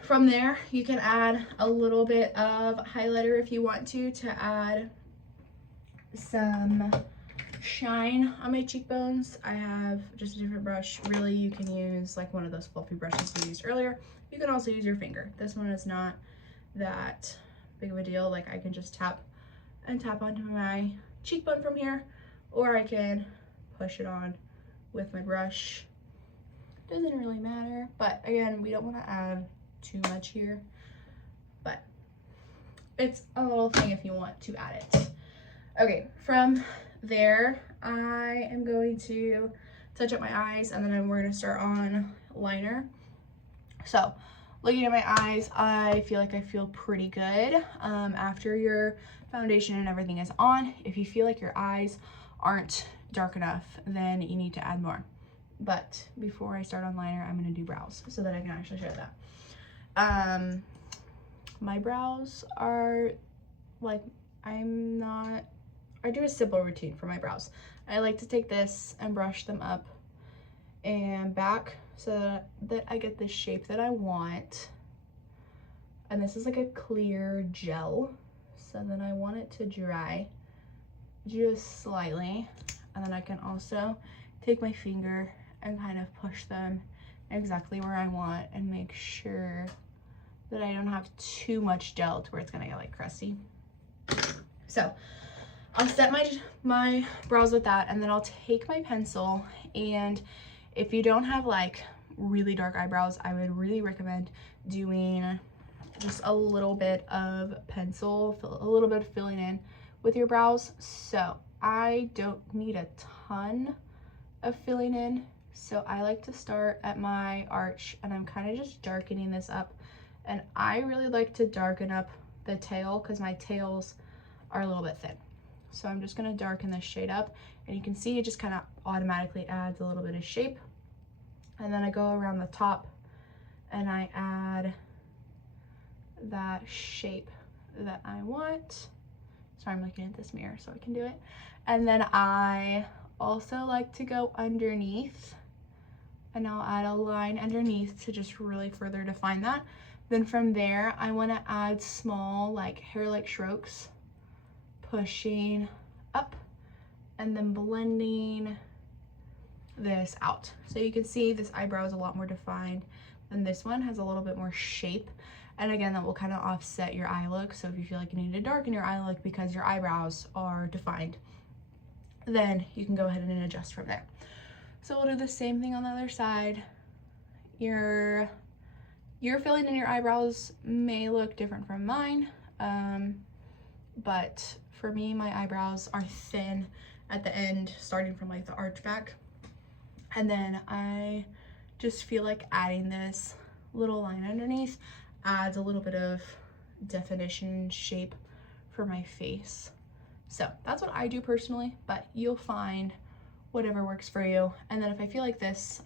From there, you can add a little bit of highlighter if you want to add some shine on my cheekbones. I have just a different brush. Really, you can use like one of those fluffy brushes we used earlier. You can also use your finger. This one is not that big of a deal. Like I can just tap onto my cheekbone from here, or I can push it on with my brush. Doesn't really matter, but again, we don't want to add too much here, but it's a little thing if you want to add it. Okay, from there, I am going to touch up my eyes, and then we're going to start on liner. So looking at my eyes, I feel like I feel pretty good. After your foundation and everything is on, if you feel like your eyes aren't dark enough, then you need to add more. But before I start on liner, I'm going to do brows so that I can actually show that. My brows are like, I do a simple routine for my brows. I like to take this and brush them up and back so that I get the shape that I want. And this is like a clear gel, so then I want it to dry just slightly. And then I can also take my finger and kind of push them exactly where I want and make sure that I don't have too much gel to where it's gonna get like crusty. So I'll set my brows with that, and then I'll take my pencil, and if you don't have like really dark eyebrows, I would really recommend doing just a little bit of pencil, a little bit of filling in with your brows. So I don't need a ton of filling in, so I like to start at my arch, and I'm kind of just darkening this up. And I really like to darken up the tail because my tails are a little bit thin. So I'm just gonna darken this shade up, and you can see it just kind of automatically adds a little bit of shape. And then I go around the top and I add that shape that I want. Sorry, I'm looking at this mirror so I can do it. And then I also like to go underneath, and I'll add a line underneath to just really further define that. Then from there, I want to add small like hair-like strokes, pushing up and then blending this out. So you can see this eyebrow is a lot more defined than this one, has a little bit more shape. And again, that will kind of offset your eye look. So if you feel like you need to darken your eye look because your eyebrows are defined, then you can go ahead and adjust from there. So we'll do the same thing on the other side. Your filling in your eyebrows may look different from mine, but for me, my eyebrows are thin at the end, starting from like the arch back. And then I just feel like adding this little line underneath adds a little bit of definition and shape for my face. So that's what I do personally, but you'll find whatever works for you. And then if I feel like this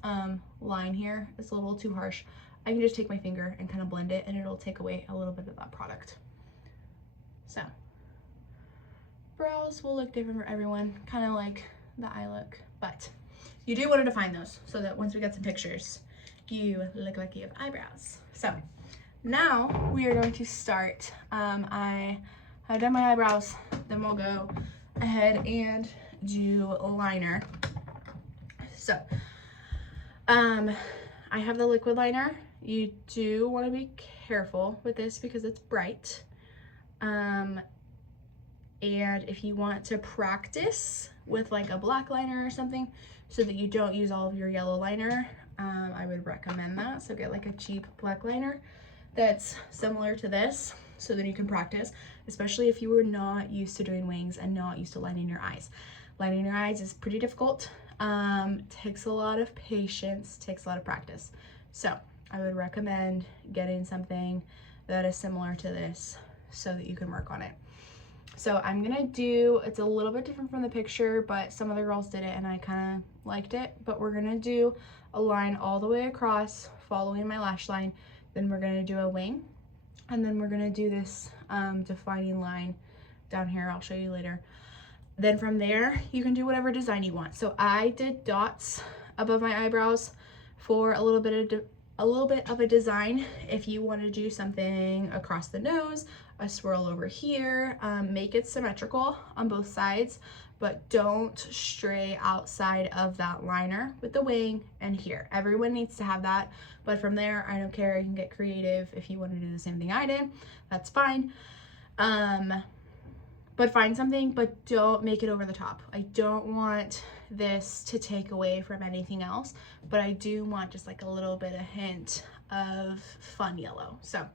line here is a little too harsh, I can just take my finger and kind of blend it, and it'll take away a little bit of that product. So brows will look different for everyone, kind of like the eye look, but you do want to define those so that once we get some pictures, you look like you have eyebrows. So now we are going to start. I have done my eyebrows, then we'll go ahead and do liner. So I have the liquid liner. You do want to be careful with this because it's bright. And if you want to practice with like a black liner or something so that you don't use all of your yellow liner, I would recommend that. So get like a cheap black liner that's similar to this so that you can practice, especially if you were not used to doing wings and not used to lining your eyes. Lining your eyes is pretty difficult, takes a lot of patience, takes a lot of practice. So I would recommend getting something that is similar to this so that you can work on it. So I'm gonna do, it's a little bit different from the picture, but some other girls did it and I kind of liked it. But we're gonna do a line all the way across, following my lash line. Then we're gonna do a wing, and then we're gonna do this defining line down here. I'll show you later. Then from there, you can do whatever design you want. So I did dots above my eyebrows for a little bit of a design. If you want to do something across the nose, a swirl over here, make it symmetrical on both sides, but don't stray outside of that liner with the wing and here. Everyone needs to have that, but from there, I don't care. You can get creative. If you want to do the same thing I did, that's fine. But find something, but don't make it over the top. I don't want this to take away from anything else, but I do want just like a little bit of hint of fun yellow. So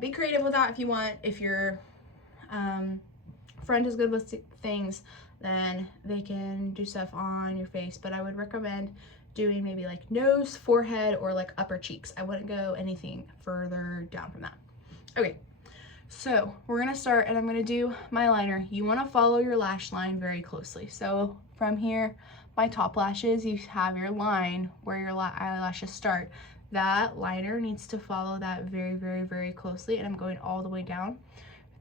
be creative with that if you want. If your friend is good with things, then they can do stuff on your face, but I would recommend doing maybe like nose, forehead, or like upper cheeks. I wouldn't go anything further down from that. Okay. So we're gonna start, and I'm gonna do my liner. You wanna follow your lash line very closely. So from here, my top lashes, you have your line where your eyelashes start. That liner needs to follow that very, very, very closely, and I'm going all the way down.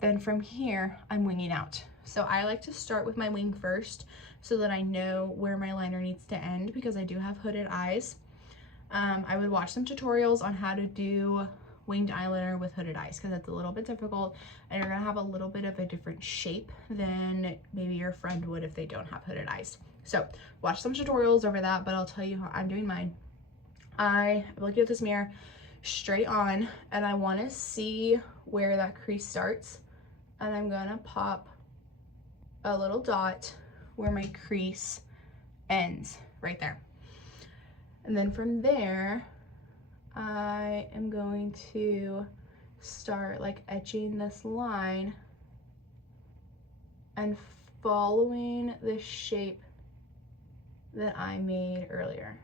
Then from here, I'm winging out. So I like to start with my wing first so that I know where my liner needs to end, because I do have hooded eyes. I would watch some tutorials on how to do winged eyeliner with hooded eyes, because it's a little bit difficult and you're gonna have a little bit of a different shape than maybe your friend would if they don't have hooded eyes. So watch some tutorials over that, but I'll tell you how I'm doing mine. I'm looking at this mirror straight on, and I want to see where that crease starts, and I'm gonna pop a little dot where my crease ends, right there. And then from there, I am going to start like etching this line and following the shape that I made earlier.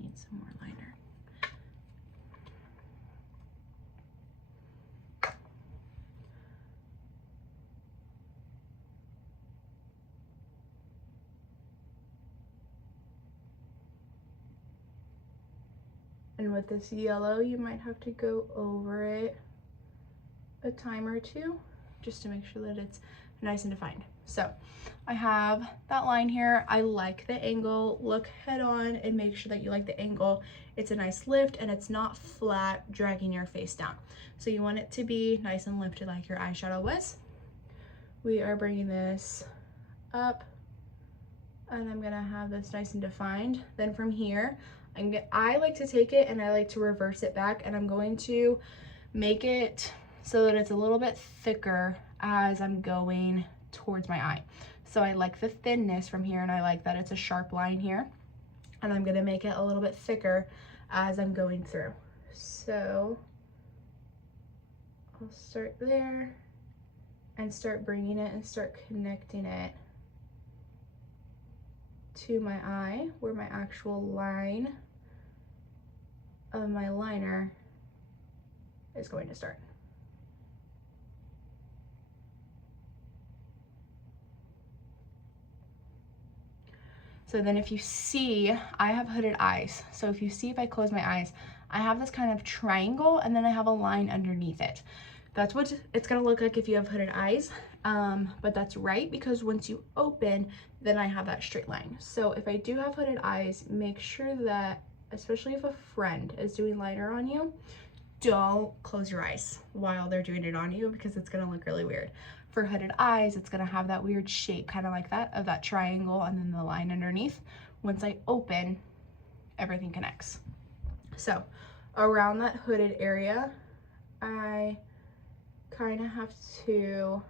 Need some more liner. And with this yellow, you might have to go over it a time or two just to make sure that it's nice and defined. So I have that line here. I like the angle. Look head on and make sure that you like the angle. It's a nice lift and it's not flat dragging your face down. So you want it to be nice and lifted like your eyeshadow was. We are bringing this up and I'm gonna have this nice and defined. Then from here, I like to take it and I like to reverse it back, and I'm going to make it so that it's a little bit thicker as I'm going towards my eye. So I like the thinness from here, and I like that it's a sharp line here, and I'm gonna make it a little bit thicker as I'm going through. So I'll start there and start bringing it and start connecting it to my eye where my actual line of my liner is going to start. So then if you see, I have hooded eyes. So if you see, if I close my eyes, I have this kind of triangle and then I have a line underneath it. That's what it's gonna look like if you have hooded eyes, but that's right, because once you open, then I have that straight line. So if I do have hooded eyes, make sure that, especially if a friend is doing liner on you, don't close your eyes while they're doing it on you, because it's gonna look really weird. For hooded eyes, it's gonna have that weird shape, kind of like that, of that triangle and then the line underneath. Once I open, everything connects. So around that hooded area, I kind of have to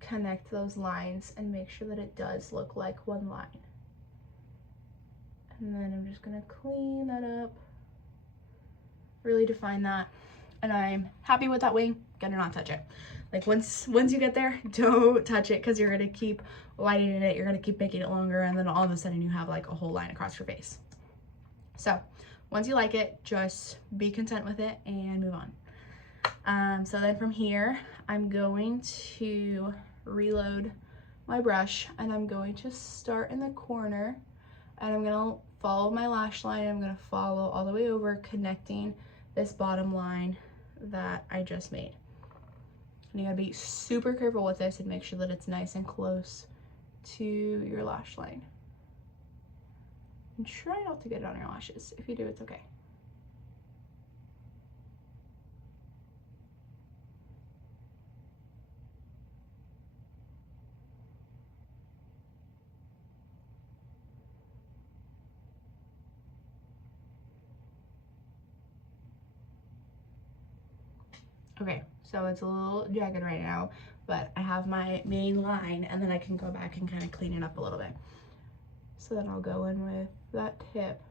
connect those lines and make sure that it does look like one line. And then I'm just gonna clean that up, really define that, and I'm happy with that wing. Gonna not touch it. Like once you get there, don't touch it, because you're gonna keep widening it, you're gonna keep making it longer, and then all of a sudden you have like a whole line across your face. So once you like it, just be content with it and move on. So then from here, I'm going to reload my brush, and I'm going to start in the corner, and I'm gonna follow my lash line. I'm gonna follow all the way over, connecting this bottom line that I just made. And you gotta be super careful with this and make sure that it's nice and close to your lash line. And try not to get it on your lashes. If you do, it's okay. Okay, so it's a little jagged right now, but I have my main line, and then I can go back and kind of clean it up a little bit. So then I'll go in with that tip.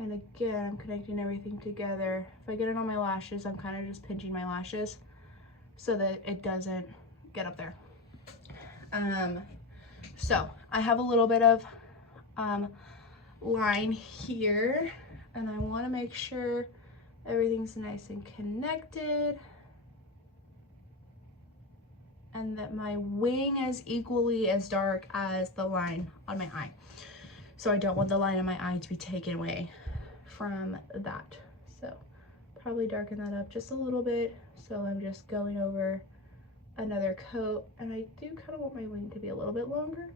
And again, I'm connecting everything together. If I get it on my lashes, I'm kind of just pinching my lashes so that it doesn't get up there. So I have a little bit of line here, and I want to make sure everything's nice and connected, and that my wing is equally as dark as the line on my eye. So I don't want the line in my eye to be taken away from that. So probably darken that up just a little bit. So I'm just going over another coat, and I do kind of want my wing to be a little bit longer.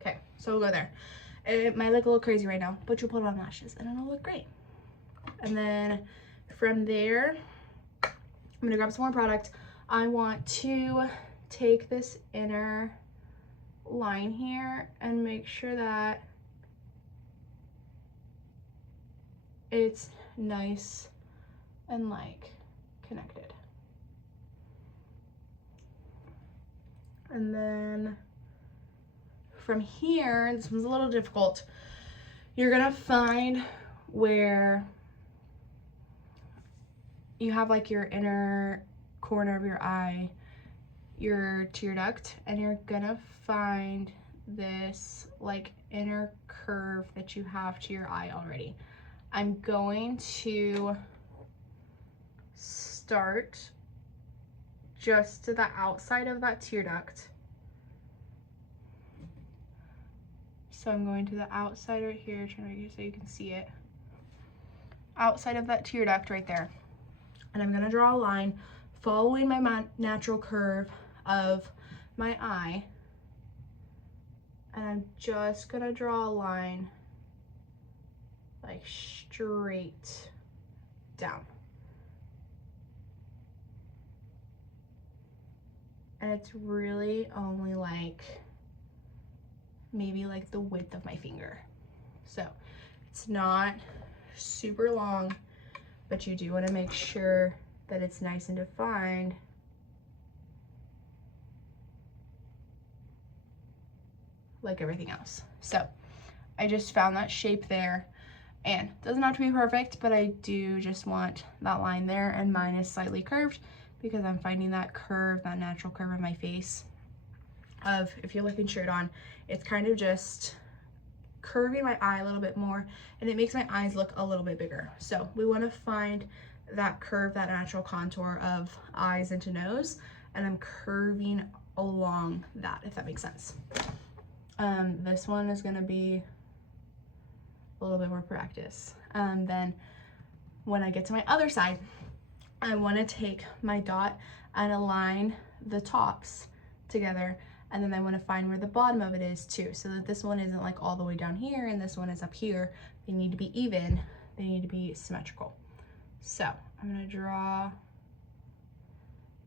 Okay, so we'll go there. It might look a little crazy right now, but you'll put on lashes and it'll look great. And then from there, I'm gonna grab some more product. I want to take this inner line here and make sure that it's nice and like connected. And then from here, this one's a little difficult. You're gonna find where you have like your inner corner of your eye, your tear duct, and you're gonna find this like inner curve that you have to your eye already. I'm going to start just to the outside of that tear duct. So I'm going to the outside right here, trying to make it so you can see it. Outside of that tear duct right there. And I'm gonna draw a line following my natural curve of my eye. And I'm just gonna draw a line like straight down. And it's really only like maybe like the width of my finger. So it's not super long, but you do want to make sure that it's nice and defined. Like everything else. So I just found that shape there, and it doesn't have to be perfect, but I do just want that line there, and mine is slightly curved because I'm finding that curve, that natural curve in my face of, if you're looking straight on, it's kind of just curving my eye a little bit more, and it makes my eyes look a little bit bigger. So we want to find that curve, that natural contour of eyes into nose, and I'm curving along that, if that makes sense. This one is going to be a little bit more practice. Then when I get to my other side, I want to take my dot and align the tops together, and then I want to find where the bottom of it is too, so that this one isn't like all the way down here and this one is up here. They need to be even, they need to be symmetrical. So I'm going to draw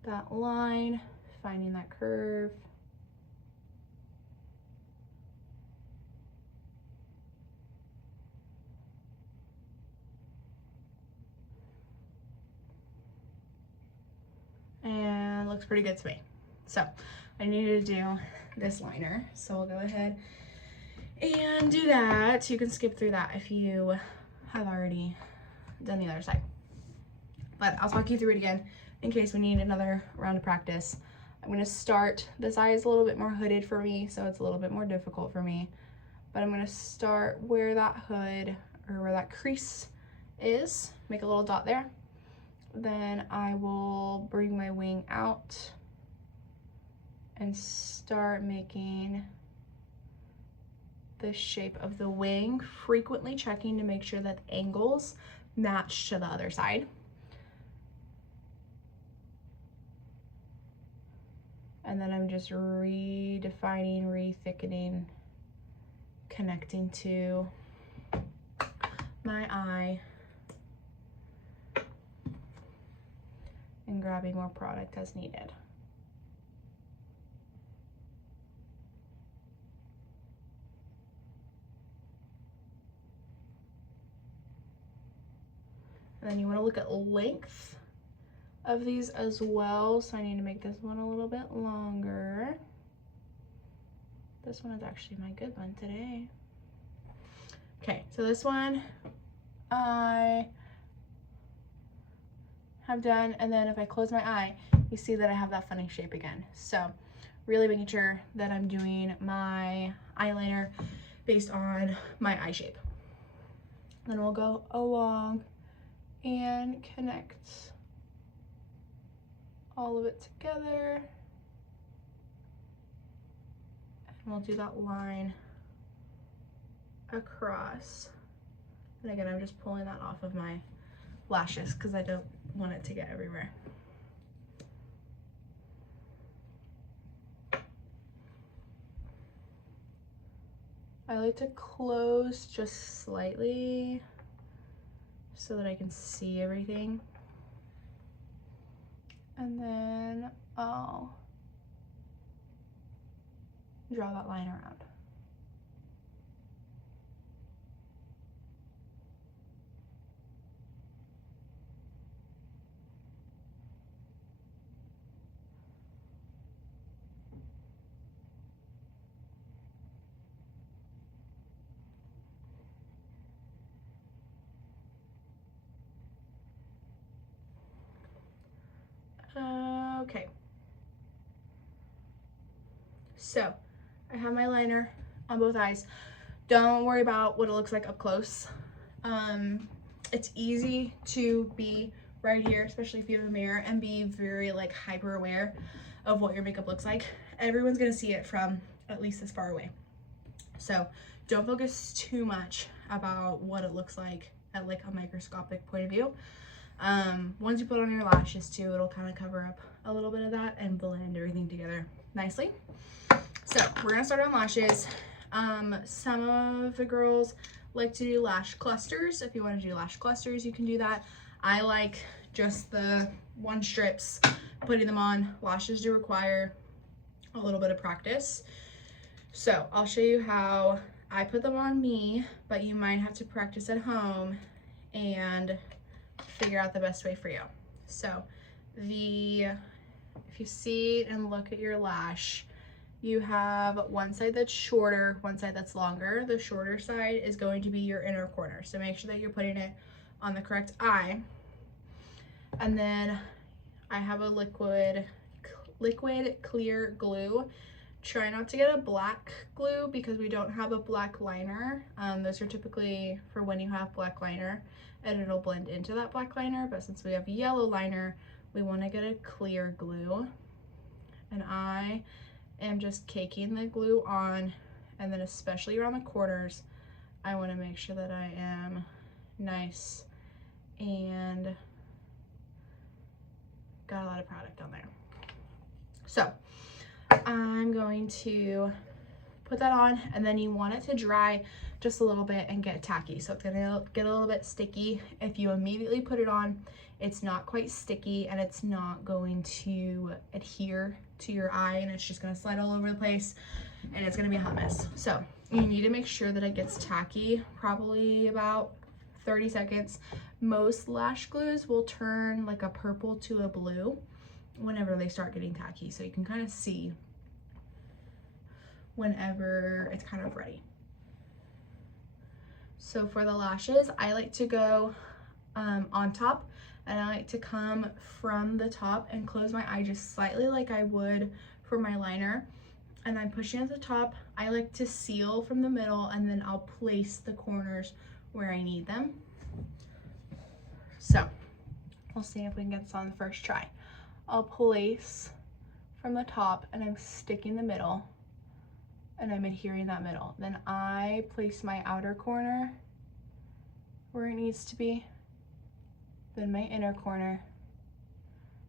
that line, finding that curve. And looks pretty good to me. So I need to do this liner, so we'll go ahead and do that. You can skip through that if you have already done the other side, but I'll talk you through it again in case we need another round of practice. I'm going to start, this eye is a little bit more hooded for me, so it's a little bit more difficult for me, but I'm going to start where that hood, or where that crease is, make a little dot there. Then I will bring my wing out and start making the shape of the wing, frequently checking to make sure that the angles match to the other side. And then I'm just redefining, rethickening, connecting to my eye, and grabbing more product as needed. And then you want to look at length of these as well. So I need to make this one a little bit longer. This one is actually my good one today. Okay, so this one I have done, and then if I close my eye, you see that I have that funny shape again. So really making sure that I'm doing my eyeliner based on my eye shape. Then we'll go along and connect all of it together. And we'll do that line across. And again, I'm just pulling that off of my lashes because I don't want it to get everywhere. I like to close just slightly so that I can see everything. And then I'll draw that line around. Okay. So I have my liner on both eyes. Don't worry about what it looks like up close. It's easy to be right here, especially if you have a mirror, and be very like hyper aware of what your makeup looks like. Everyone's gonna see it from at least this far away. So don't focus too much about what it looks like at like a microscopic point of view. Once you put on your lashes too, it'll kind of cover up a little bit of that and blend everything together nicely. So we're gonna start on lashes. Some of the girls like to do lash clusters. If you want to do lash clusters, you can do that. I like just the one strips, putting them on. Lashes do require a little bit of practice. So I'll show you how I put them on me, but you might have to practice at home and figure out the best way for you. So if you see and look at your lash, you have one side that's shorter, one side that's longer. The shorter side is going to be your inner corner. So make sure that you're putting it on the correct eye. And then I have a liquid clear glue. Try not to get a black glue because we don't have a black liner. Those are typically for when you have black liner and it'll blend into that black liner. But since we have yellow liner, we want to get a clear glue. And I am just caking the glue on, and then especially around the corners, I want to make sure that I am nice and got a lot of product on there. So I'm going to put that on, and then you want it to dry just a little bit and get tacky. So it's gonna get a little bit sticky. If you immediately put it on, it's not quite sticky and it's not going to adhere to your eye, and it's just gonna slide all over the place and it's gonna be a hot mess. So you need to make sure that it gets tacky, probably about 30 seconds. Most lash glues will turn like a purple to a blue whenever they start getting tacky. So you can kind of see whenever it's kind of ready. So for the lashes, I like to go on top, and I like to come from the top and close my eye just slightly like I would for my liner. And I'm pushing at the top. I like to seal from the middle, and then I'll place the corners where I need them. So we'll see if we can get this on the first try. I'll place from the top and I'm sticking the middle and I'm adhering that middle. Then I place my outer corner where it needs to be, then my inner corner,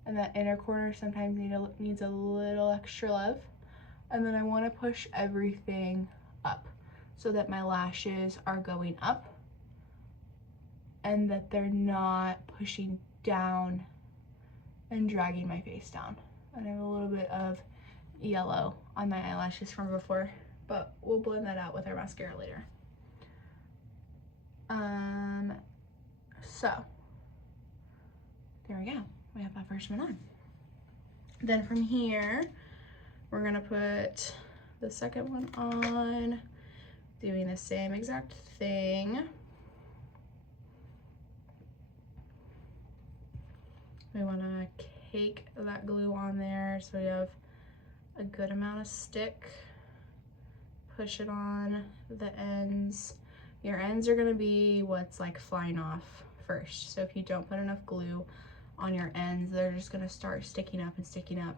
and that inner corner sometimes needs a little extra love. And then I want to push everything up so that my lashes are going up and that they're not pushing down and dragging my face down. And I have a little bit of yellow on my eyelashes from before, but we'll blend that out with our mascara later. So there we go. We have that first one on. Then from here, we're gonna put the second one on, doing the same exact thing. We wanna cake that glue on there so we have a good amount of stick. Push it on the ends. Your ends are gonna be what's like flying off first. So if you don't put enough glue on your ends. They're just gonna start sticking up and sticking up.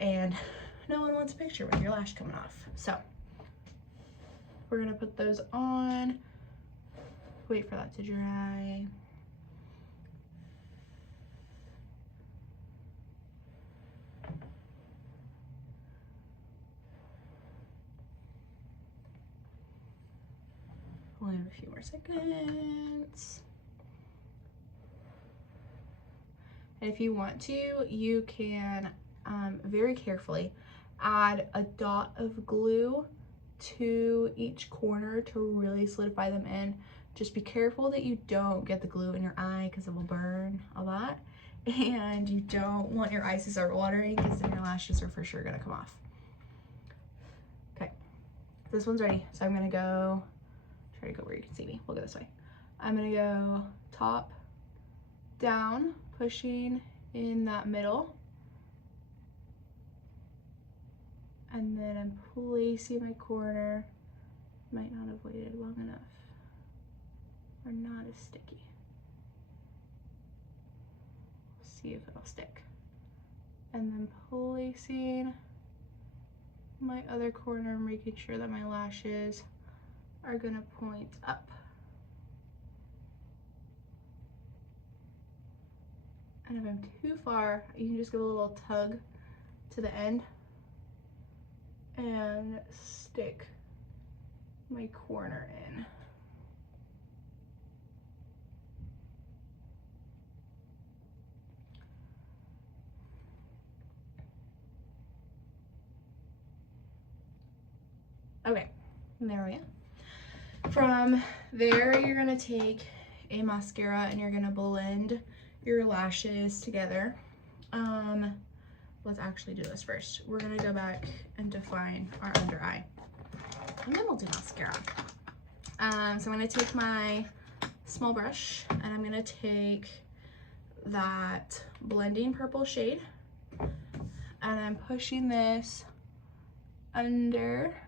And no one wants a picture with your lash coming off. So we're gonna put those on, wait for that to dry. Only have a few more seconds. And if you want to, you can very carefully add a dot of glue to each corner to really solidify them in. Just be careful that you don't get the glue in your eye because it will burn a lot. And you don't want your eyes to start watering because then your lashes are for sure gonna come off. Okay, this one's ready. So I'm gonna go, try to go where you can see me. We'll go this way. I'm gonna go top, down, pushing in that middle. And then I'm placing my corner. Might not have waited long enough. Or not as sticky. See if it'll stick. And then placing my other corner, making sure that my lashes are gonna point up. And if I'm too far, you can just give a little tug to the end and stick my corner in. Okay, and there we go. From there, you're gonna take a mascara and you're gonna blend your lashes together. Let's actually do this first. We're gonna go back and define our under eye, and then we'll do mascara. So I'm gonna take my small brush and I'm gonna take that blending purple shade and I'm pushing this under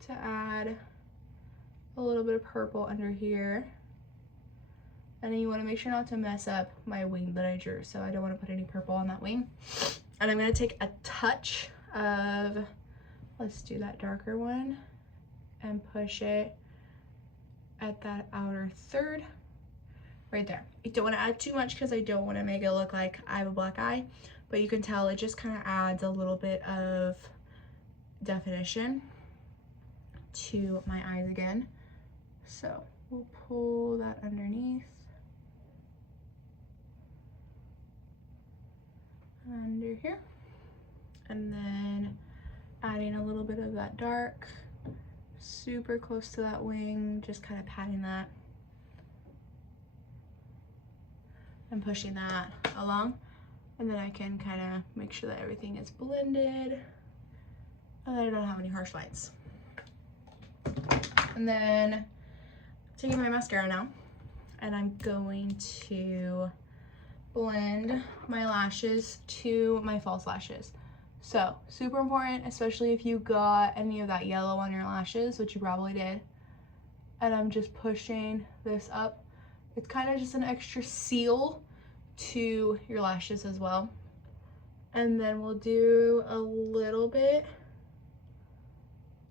to add a little bit of purple under here. And then you want to make sure not to mess up my wing that I drew. So I don't want to put any purple on that wing. And I'm going to take a touch of, let's do that darker one, and push it at that outer third right there. I don't want to add too much because I don't want to make it look like I have a black eye. But you can tell it just kind of adds a little bit of definition to my eyes again. So we'll pull that underneath. Under here, and then adding a little bit of that dark super close to that wing, just kind of patting that and pushing that along, and then I can kind of make sure that everything is blended and that I don't have any harsh lines. And then taking my mascara now, and I'm going to blend my lashes to my false lashes. So super important, especially if you got any of that yellow on your lashes, which you probably did. And I'm just pushing this up. It's kind of just an extra seal to your lashes as well. And then we'll do a little bit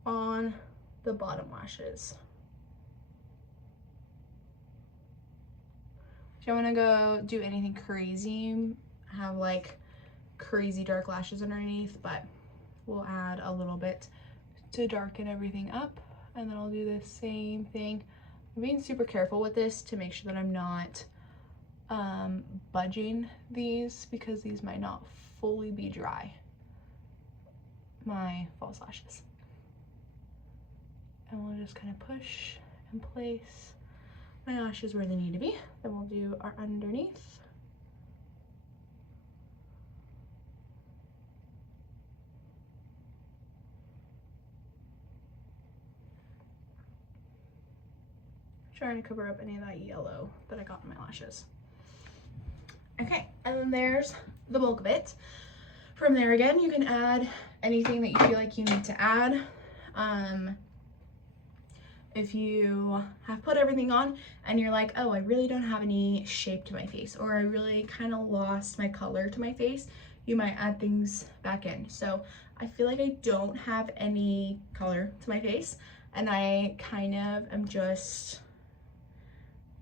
on the bottom lashes. Don't want to go do anything crazy, have like crazy dark lashes underneath, but we'll add a little bit to darken everything up. And then I'll do the same thing. I'm being super careful with this to make sure that I'm not budging these because these might not fully be dry, my false lashes. And we'll just kind of push and place my lashes where they need to be. Then we'll do our underneath. Trying to cover up any of that yellow that I got in my lashes. Okay, and then there's the bulk of it. From there again, you can add anything that you feel like you need to add. if you have put everything on and you're like, oh, I really don't have any shape to my face, or I really kind of lost my color to my face, you might add things back in. So I feel like I don't have any color to my face, and I kind of am just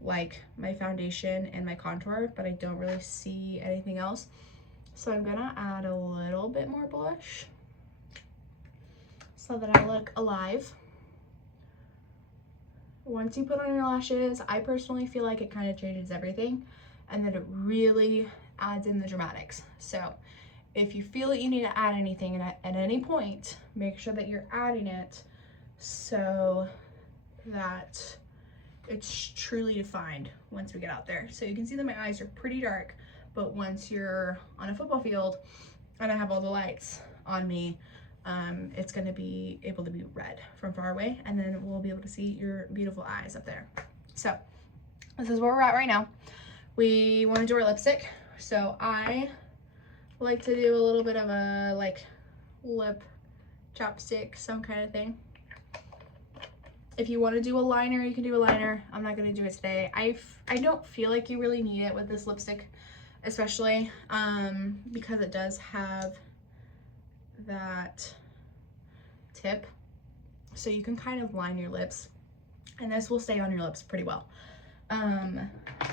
like my foundation and my contour, but I don't really see anything else. So I'm gonna add a little bit more blush so that I look alive. Once you put on your lashes, I personally feel like it kind of changes everything, and that it really adds in the dramatics. So if you feel that you need to add anything at any point, make sure that you're adding it so that it's truly defined once we get out there. So you can see that my eyes are pretty dark, but once you're on a football field and I have all the lights on me, it's gonna be able to be red from far away, and then we'll be able to see your beautiful eyes up there. So this is where we're at right now. We wanna do our lipstick. So I like to do a little bit of a like lip chapstick, some kind of thing. If you want to do a liner, you can do a liner. I'm not going to do it today. I don't feel like you really need it with this lipstick, especially because it does have that tip. So you can kind of line your lips, and this will stay on your lips pretty well.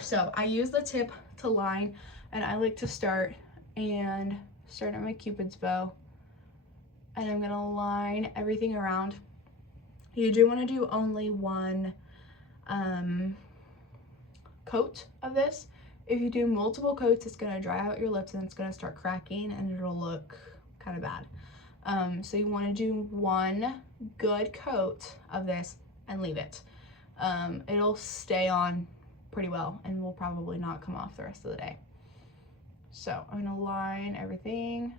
So I use the tip to line, and I like to start at my Cupid's bow, and I'm going to line everything around. You do want to do only one coat of this. If you do multiple coats, it's going to dry out your lips and it's going to start cracking and it'll look kind of bad. So you want to do one good coat of this and leave it. It'll stay on pretty well and will probably not come off the rest of the day. So I'm going to line everything.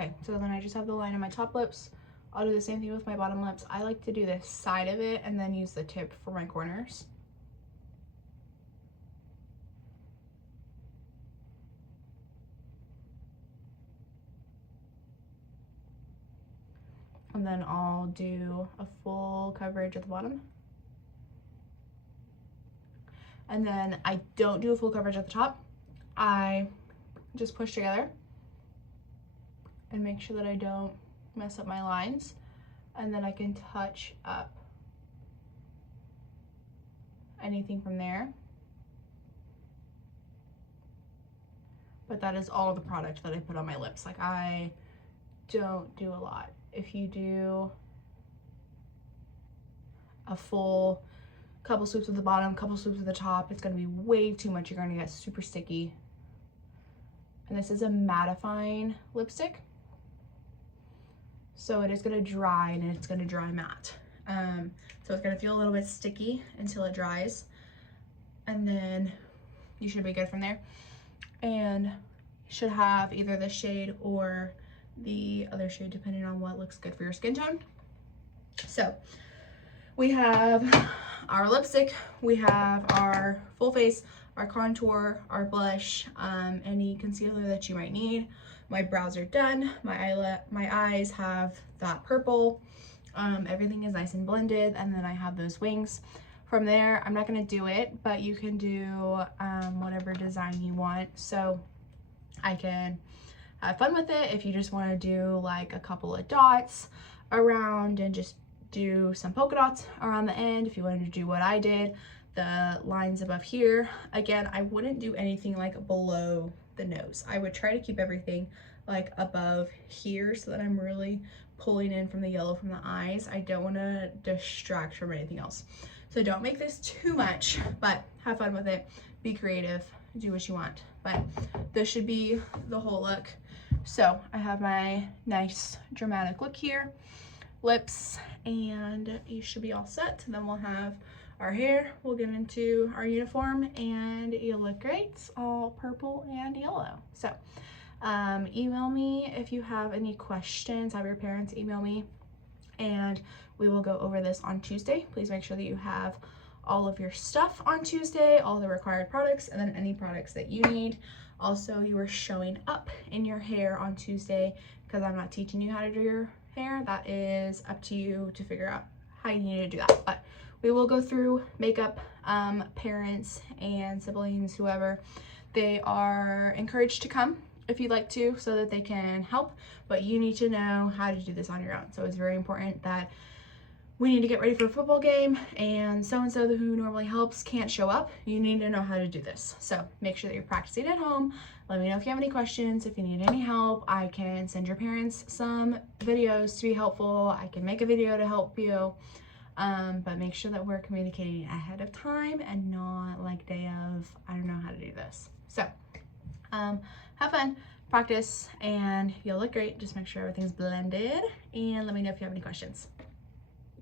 Okay, so then I just have the line on my top lips. I'll do the same thing with my bottom lips. I like to do this side of it and then use the tip for my corners. And then I'll do a full coverage at the bottom. And then I don't do a full coverage at the top. I just push together and make sure that I don't mess up my lines, and then I can touch up anything from there. But that is all the product that I put on my lips. Like, I don't do a lot. If you do a full couple swoops at the bottom, couple swoops at the top, it's gonna be way too much. You're gonna get super sticky. And this is a mattifying lipstick, so it is gonna dry and it's gonna dry matte. So it's gonna feel a little bit sticky until it dries, and then you should be good from there. And you should have either this shade or the other shade, depending on what looks good for your skin tone. So we have our lipstick, we have our full face, our contour, our blush, any concealer that you might need. My brows are done. My eyes have that purple. Everything is nice and blended, and then I have those wings. From there, I'm not gonna do it, but you can do whatever design you want. So I can have fun with it if you just wanna do like a couple of dots around and just do some polka dots around the end. If you wanted to do what I did, the lines above here. Again, I wouldn't do anything like below the nose. I would try to keep everything like above here so that I'm really pulling in from the yellow from the eyes. I don't want to distract from anything else. So don't make this too much, but have fun with it. Be creative, do what you want. But this should be the whole look. So I have my nice dramatic look here, lips, and you should be all set. And then we'll have our hair, we'll get into our uniform, and you'll look great, all purple and yellow. So Email me if you have any questions. Have your parents email me, and we will go over this on Tuesday. Please make sure that you have all of your stuff on Tuesday, all the required products, and then any products that you need. Also, you are showing up in your hair on Tuesday because I'm not teaching you how to do your hair. That is up to you to figure out how you need to do that. But we will go through makeup. Parents and siblings, whoever, they are encouraged to come if you'd like to so that they can help, but you need to know how to do this on your own. So it's very important that we need to get ready for a football game and so who normally helps can't show up. You need to know how to do this. So make sure that you're practicing at home. Let me know if you have any questions. If you need any help, I can send your parents some videos to be helpful. I can make a video to help you. But make sure that we're communicating ahead of time and not like day of, I don't know how to do this. So have fun, practice, and you'll look great. Just make sure everything's blended, and let me know if you have any questions.